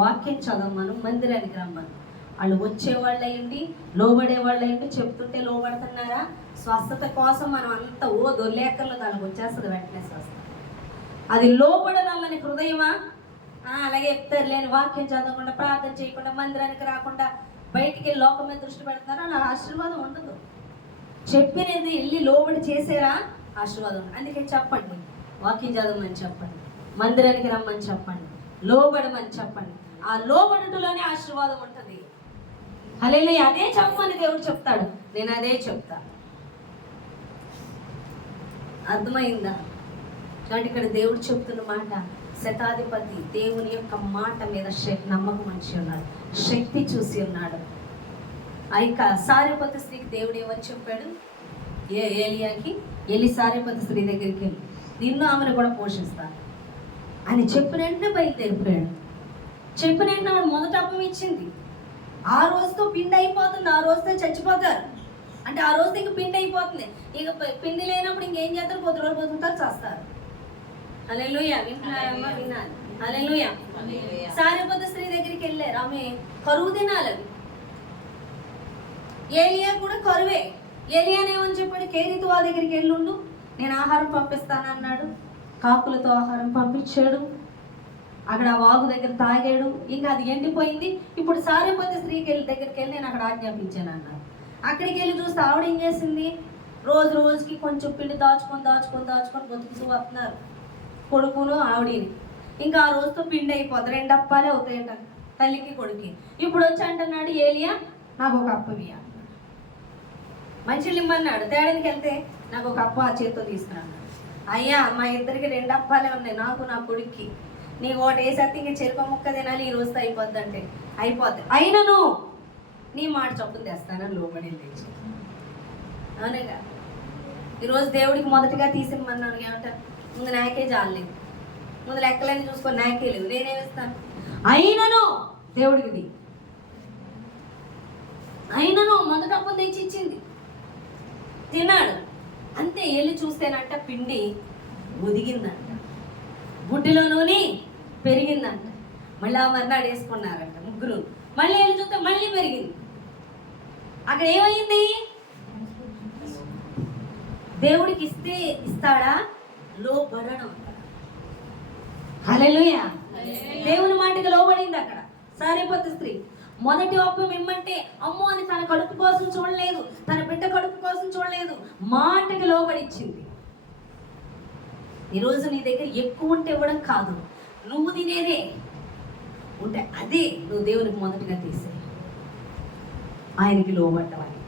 వాక్యం చదవమను, మందిరానికి రమ్మను. వాళ్ళు వచ్చేవాళ్ళు అయ్యండి, లోబడే వాళ్ళు అయ్యండి. చెప్తుంటే లోబడుతున్నారా? స్వస్థత కోసం మనం అంతా దొర్లేకల్లో దానికి వచ్చేస్తుంది వెంటనే స్వస్థత. అది లోబడాలని హృదయమా? అలాగే చెప్తారు లేని వాక్యం చదవకుండా, ప్రార్థన చేయకుండా, మందిరానికి రాకుండా, బయటికి వెళ్ళి లోకం మీద దృష్టి పెడతారా? అలా ఆశీర్వాదం ఉండదు. చెప్పినది వెళ్ళి లోబడి చేసారా ఆశీర్వాదం. అందుకే చెప్పండి, వాక్యం చదవమని చెప్పండి, మందిరానికి రమ్మని చెప్పండి, లోబడమని చెప్పండి. ఆ లోబడుటలోనే ఆశీర్వాదం ఉంటుంది. హల్లెలూయా. అదే చెప్పమని దేవుడు చెప్తాడు, నేను అదే చెప్తా. అర్థమైందా? కాబట్టి ఇక్కడ దేవుడు చెప్తున్న మాట, శతాధిపతి దేవుని యొక్క మాట మీద నమ్మకం మంచి ఉన్నాడు, శక్తి చూసి ఉన్నాడు. ఆ యొక్క సారెపత స్త్రీకి దేవుడు ఏమని చెప్పాడు? ఏలియాకి, వెళ్ళి సారెపత స్త్రీ దగ్గరికి వెళ్ళి నిన్ను ఆమెను కూడా పోషిస్తాను అని చెప్పిన వెంటనే బయలుదేరిపోయాడు. చెప్పిన వెంటనే ఆమె మొదట అప్పం ఇచ్చింది. ఆ రోజుతో పిండి అయిపోతుంది, ఆ రోజుతో చచ్చిపోతారు. అంటే ఆ రోజుతో ఇంక పిండి అయిపోతుంది. ఇక పిండి లేనప్పుడు ఇంకేం చేస్తారు? కొద్ది రోజులు బతుకుతారు, చేస్తారు. హల్లెలూయా. వింటున్నారమ్మా? వినాలి. హల్లెలూయా. సారెపత స్త్రీ దగ్గరికి వెళ్ళారు, ఆమె కరువు తినాలని. ఏలియా కూడా కరువే. ఏలియానేమని చెప్పాడు? కేరీతో ఆ దగ్గరికి వెళ్ళుండు, నేను ఆహారం పంపిస్తానన్నాడు. కాకులతో ఆహారం పంపించాడు. అక్కడ ఆ వాగు దగ్గర తాగాడు, ఇంకా అది ఎండిపోయింది. ఇప్పుడు సారెపత స్త్రీకి దగ్గరికి వెళ్ళి నేను అక్కడ ఆజ్ఞాపించాను అన్నాడు. అక్కడికి వెళ్ళి చూస్తే ఆవిడ ఏం చేసింది? రోజు రోజుకి కొంచెం పిండి దాచుకొని దాచుకొని దాచుకొని బతుకుతూ వస్తున్నారు కొడుకును ఆవిడని. ఇంకా ఆ రోజుతో పిండి అయిపోతుంది, 2 అప్పాలే అవుతాయంట తల్లికి కొడుకి. ఇప్పుడు వచ్చి అంటున్నాడు ఏలియా, నాకు ఒక అప్పవి అన్నాడు. మంచిలు ఇమ్మన్నాడు. తేడానికి వెళ్తే నాకు ఒక అప్ప ఆ చేతితో తీసుకున్నాడు. అయ్యా, మా ఇద్దరికి 2 అప్పాలే ఉన్నాయి, నాకు నా కొడుక్కి. నీకు ఒకటి వేసేస్తే ఇంక చెరుకు ముక్క తినాలి, ఈ రోజుతో అయిపోద్ది అంటే అయిపోద్ది. అయినను నీ మాట చొప్పున తెస్తానని లోబడి లేచి. అవునగా ఈరోజు దేవుడికి మొదటిగా తీసిమ్మన్నాను. ఏమంటారు? ముందు నాకే జాలేదు, ముందు లెక్కలన్నీ చూసుకొని నాకే లేవు, నేనేమిస్తాను. అయినను దేవుడికి అయినను మొదట అప్పం తెచ్చి ఇచ్చింది, తిన్నాడు. అంతే. వెళ్ళి చూస్తేనంట పిండి ఒదిగిందంట, గుడ్డిలో నూనె పెరిగిందంట. మళ్ళీ ఆ మర్నాడు వేసుకున్నారంట ముగ్గురు. మళ్ళీ వెళ్ళి చూస్తే మళ్ళీ పెరిగింది. అక్కడ ఏమైంది? దేవుడికి ఇస్తే ఇస్తాడా? లోబడడం. హల్లెలూయా. దేవుని మాటకి లోబడింది అక్కడ సారెపత స్త్రీ. మొదటి అప్పం ఇమ్మంటే అమ్మో అని తన కడుపు కోసం చూడలేదు, తన బిడ్డ కడుపు కోసం చూడలేదు, మాటకి లోబడిచ్చింది. ఈరోజు నీ దగ్గర ఎక్కువ ఉంటే ఇవ్వడం కాదు, నువ్వు తినేదే ఉంటే అదే నువ్వు దేవునికి మొదటిగా తీసే, ఆయనకి లోబడ్డమని.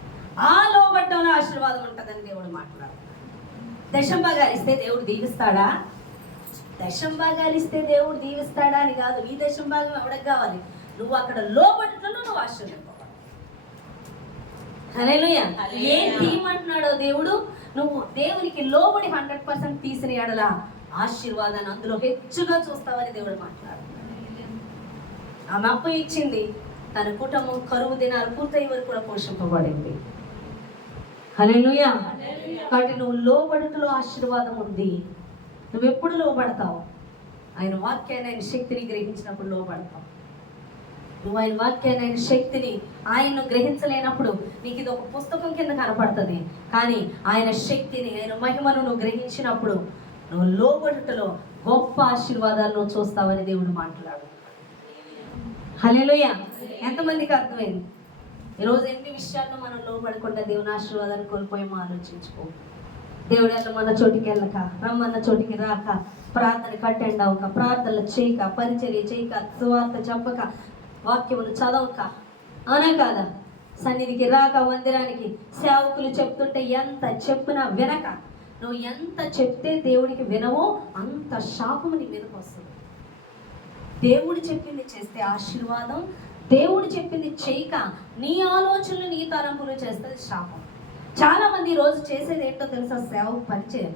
ఆ లోబడ్డంలో ఆశీర్వాదం ఉంటుందని దేవుడు మాట్లాడు. దశంభాగాలు ఇస్తే దేవుడు దీవిస్తాడా? దశంభాగాలు ఇస్తే దేవుడు దీవిస్తాడా అని కాదు. ఈ దశంభాగం ఎవరికి కావాలి? నువ్వు అక్కడ లోబడ్డలో నువ్వు ఆశీర్వదింపబడు. హల్లెలూయా. ఏం తీయమంటున్నాడో దేవుడు, నువ్వు దేవునికి లోబడి 100% తీసిన ఎడల ఆశీర్వాదాన్ని అందులో హెచ్చుగా చూస్తావని దేవుడు మాట్లాడుతున్నాడు. ఆమె అప్పు ఇచ్చింది, తన కుటుంబం కరువు దినాలు పూర్తయ్యే వరకు కూడా పోషింపబడింది. హల్లెలూయా. కాబట్టి నువ్వు లోబడుటలో ఆశీర్వాదం ఉంది. నువ్వు ఎప్పుడు లోబడతావు? ఆయన వాక్యాన్ని, ఆయన శక్తిని గ్రహించినప్పుడు లోబడతావు. నువ్వు ఆయన వాక్యాన్ని, ఆయన శక్తిని, ఆయన్ను గ్రహించలేనప్పుడు నీకు ఇది ఒక పుస్తకం కింద కనపడుతుంది. కానీ ఆయన శక్తిని, ఆయన మహిమను నువ్వు గ్రహించినప్పుడు నువ్వు లోబడుటలో గొప్ప ఆశీర్వాదాలు నువ్వు చూస్తావని దేవుడు మాట్లాడు. హల్లెలూయా. ఎంతమందికి అర్థమైంది? ఈరోజు ఎన్ని విషయాల్లో మనం లోబడకుండా దేవుని ఆశీర్వాదాన్ని కోల్పోయామో ఆలోచించుకో. దేవుడు మన చోటికి వెళ్ళక, రమ్మన్న చోటికి రాక, ప్రార్థనకు అటెండ్ అవ్వక, ప్రార్థనలు చేయక, పరిచర్య చేయక, సువార్త చెప్పక, వాక్యమును చదవక, అవునా కాదా? సన్నిధికి రాక, మందిరానికి సేవకులు చెప్తుంటే ఎంత చెప్పినా వినక, నువ్వు ఎంత చెప్తే దేవుడికి వినవో అంత శాపము నీ మీదకి వస్తుంది. దేవుడు చెప్పింది చేస్తే ఆశీర్వాదం, దేవుడు చెప్పింది చేయక నీ ఆలోచనలు, నీ తలంపులు చేస్తే శాపం. చాలా మంది ఈరోజు చేసేది ఏంటో తెలుసా? సేవ పరిచయం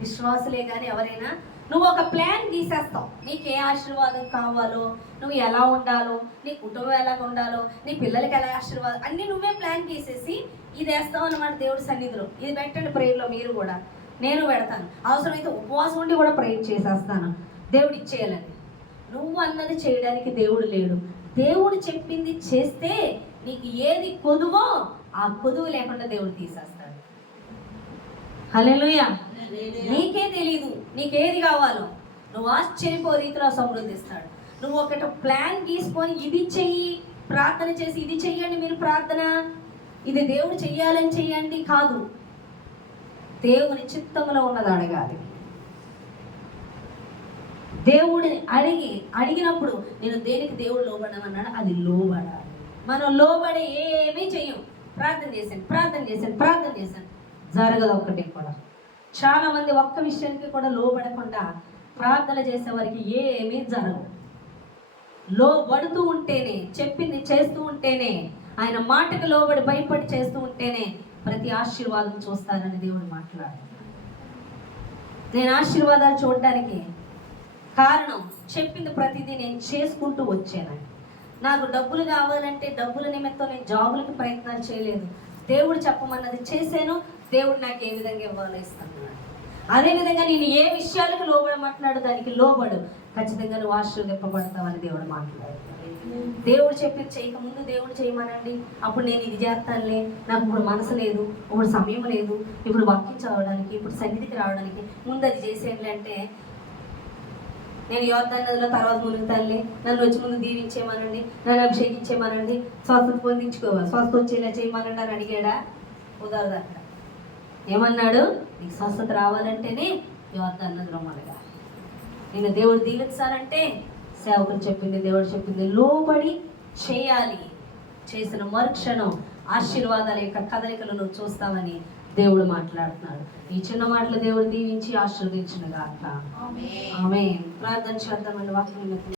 విశ్వాసులే కానీ ఎవరైనా నువ్వు ఒక ప్లాన్ గీసేస్తావు. నీకు ఏ ఆశీర్వాదం కావాలో, నువ్వు ఎలా ఉండాలో, నీ కుటుంబం ఎలా ఉండాలో, నీ పిల్లలకి ఎలా ఆశీర్వాదం, అన్నీ నువ్వే ప్లాన్ గీసేసి ఇది వేస్తావు అన్నమాట దేవుడి సన్నిధిలో. ఇది పెట్టండి ప్రేయర్లో మీరు కూడా, నేను పెడతాను. అవసరమైతే ఉపవాసం ఉండి కూడా ప్రేయర్ చేసేస్తాను దేవుడు ఇచ్చేయాలని. నువ్వు అన్నది చేయడానికి దేవుడు లేడు. దేవుడు చెప్పింది చేస్తే నీకు ఏది కొదువో ఆ కొదువు లేకుండా దేవుడు తీసేస్తాడు. హల్లెలూయా. నీకే తెలీదు నీకేది కావాలో. నువ్వు ఆశ్చర్యపో రీతిలో సమృద్ధిస్తాడు. నువ్వు ఒకటి ప్లాన్ గీసుకొని ఇది చెయ్యి, ప్రార్థన చేసి ఇది చెయ్యండి మీరు ప్రార్థన, ఇది దేవుడు చెయ్యాలని చెయ్యండి కాదు. దేవుని చిత్తంలో ఉన్నది అడగాలి. దేవుడిని అడిగినప్పుడు నేను దేనికి దేవుడు లోబడమన్నాడు, అది లోబడాలి. మనం లోబడి ఏమీ చెయ్యం. ప్రార్థన చేశాను జరగదు. ఒక్కటి కూడా చాలా మంది ఒక్క విషయానికి కూడా లోబడకుండా ప్రార్థన చేసే వారికి ఏమీ జరగదు. లోబడుతూ ఉంటేనే, చెప్పింది చేస్తూ ఉంటేనే, ఆయన మాటకు లోబడి భయపడి చేస్తూ ఉంటేనే ప్రతి ఆశీర్వాదం చూస్తానని దేవుడు మాట్లాడు. నేను ఆశీర్వాదాలు చూడడానికి కారణం చెప్పింది ప్రతిదీ నేను చేసుకుంటూ వచ్చానండి. నాకు డబ్బులు కావాలంటే డబ్బుల నిమిత్తం నేను జాబులకి ప్రయత్నాలు చేయలేదు. దేవుడు చెప్పమన్నది చేశాను. దేవుడు నాకు ఏ విధంగా ఇవ్వాలో ఇస్తాను. అదేవిధంగా నేను ఏ విషయాలకు లోబడమంటున్నాడు దానికి లోబడు, ఖచ్చితంగా నువ్వు ఆశీర్వదింపబడతావని దేవుడు మాట్లాడు. దేవుడు చెప్పింది చేయకముందు దేవుడు చేయమనండి. అప్పుడు నేను ఇది చేస్తానులే, నాకు ఇప్పుడు మనసు లేదు, ఇప్పుడు సమయం లేదు, ఇప్పుడు వాక్యం చదవడానికి, ఇప్పుడు సన్నిధికి రావడానికి, ముందు అది చేసేయండి అంటే నేను యోర్దాను నదిలో తర్వాత మునుగుతానులే, నన్ను వచ్చి ముందు దీవించేయమనండి, నన్ను అభిషేకించేయమనండి, స్వస్థత పొందించుకోవాలి, స్వస్థత వచ్చేలా చేయమనండి అని అడిగాడా? కుదరదు. అక్కడ ఏమన్నాడు? నీకు స్వస్థత రావాలంటేనే యోర్దాను నదిలో మొదలుగా నేను దేవుడు దీవించాలంటే సేవకులు చెప్పింది, దేవుడు చెప్పింది లోబడి చేయాలి. చేసిన మరుక్షణం ఆశీర్వాదాల యొక్క కదలికలు నువ్వు చూస్తావని దేవుడు మాట్లాడుతున్నాడు. ఈ చిన్న మాటలు దేవుడు దీవించి ఆశీర్వదించునుగాక. ఆమేన్. ప్రార్థన చేద్దామండి వాక్యం.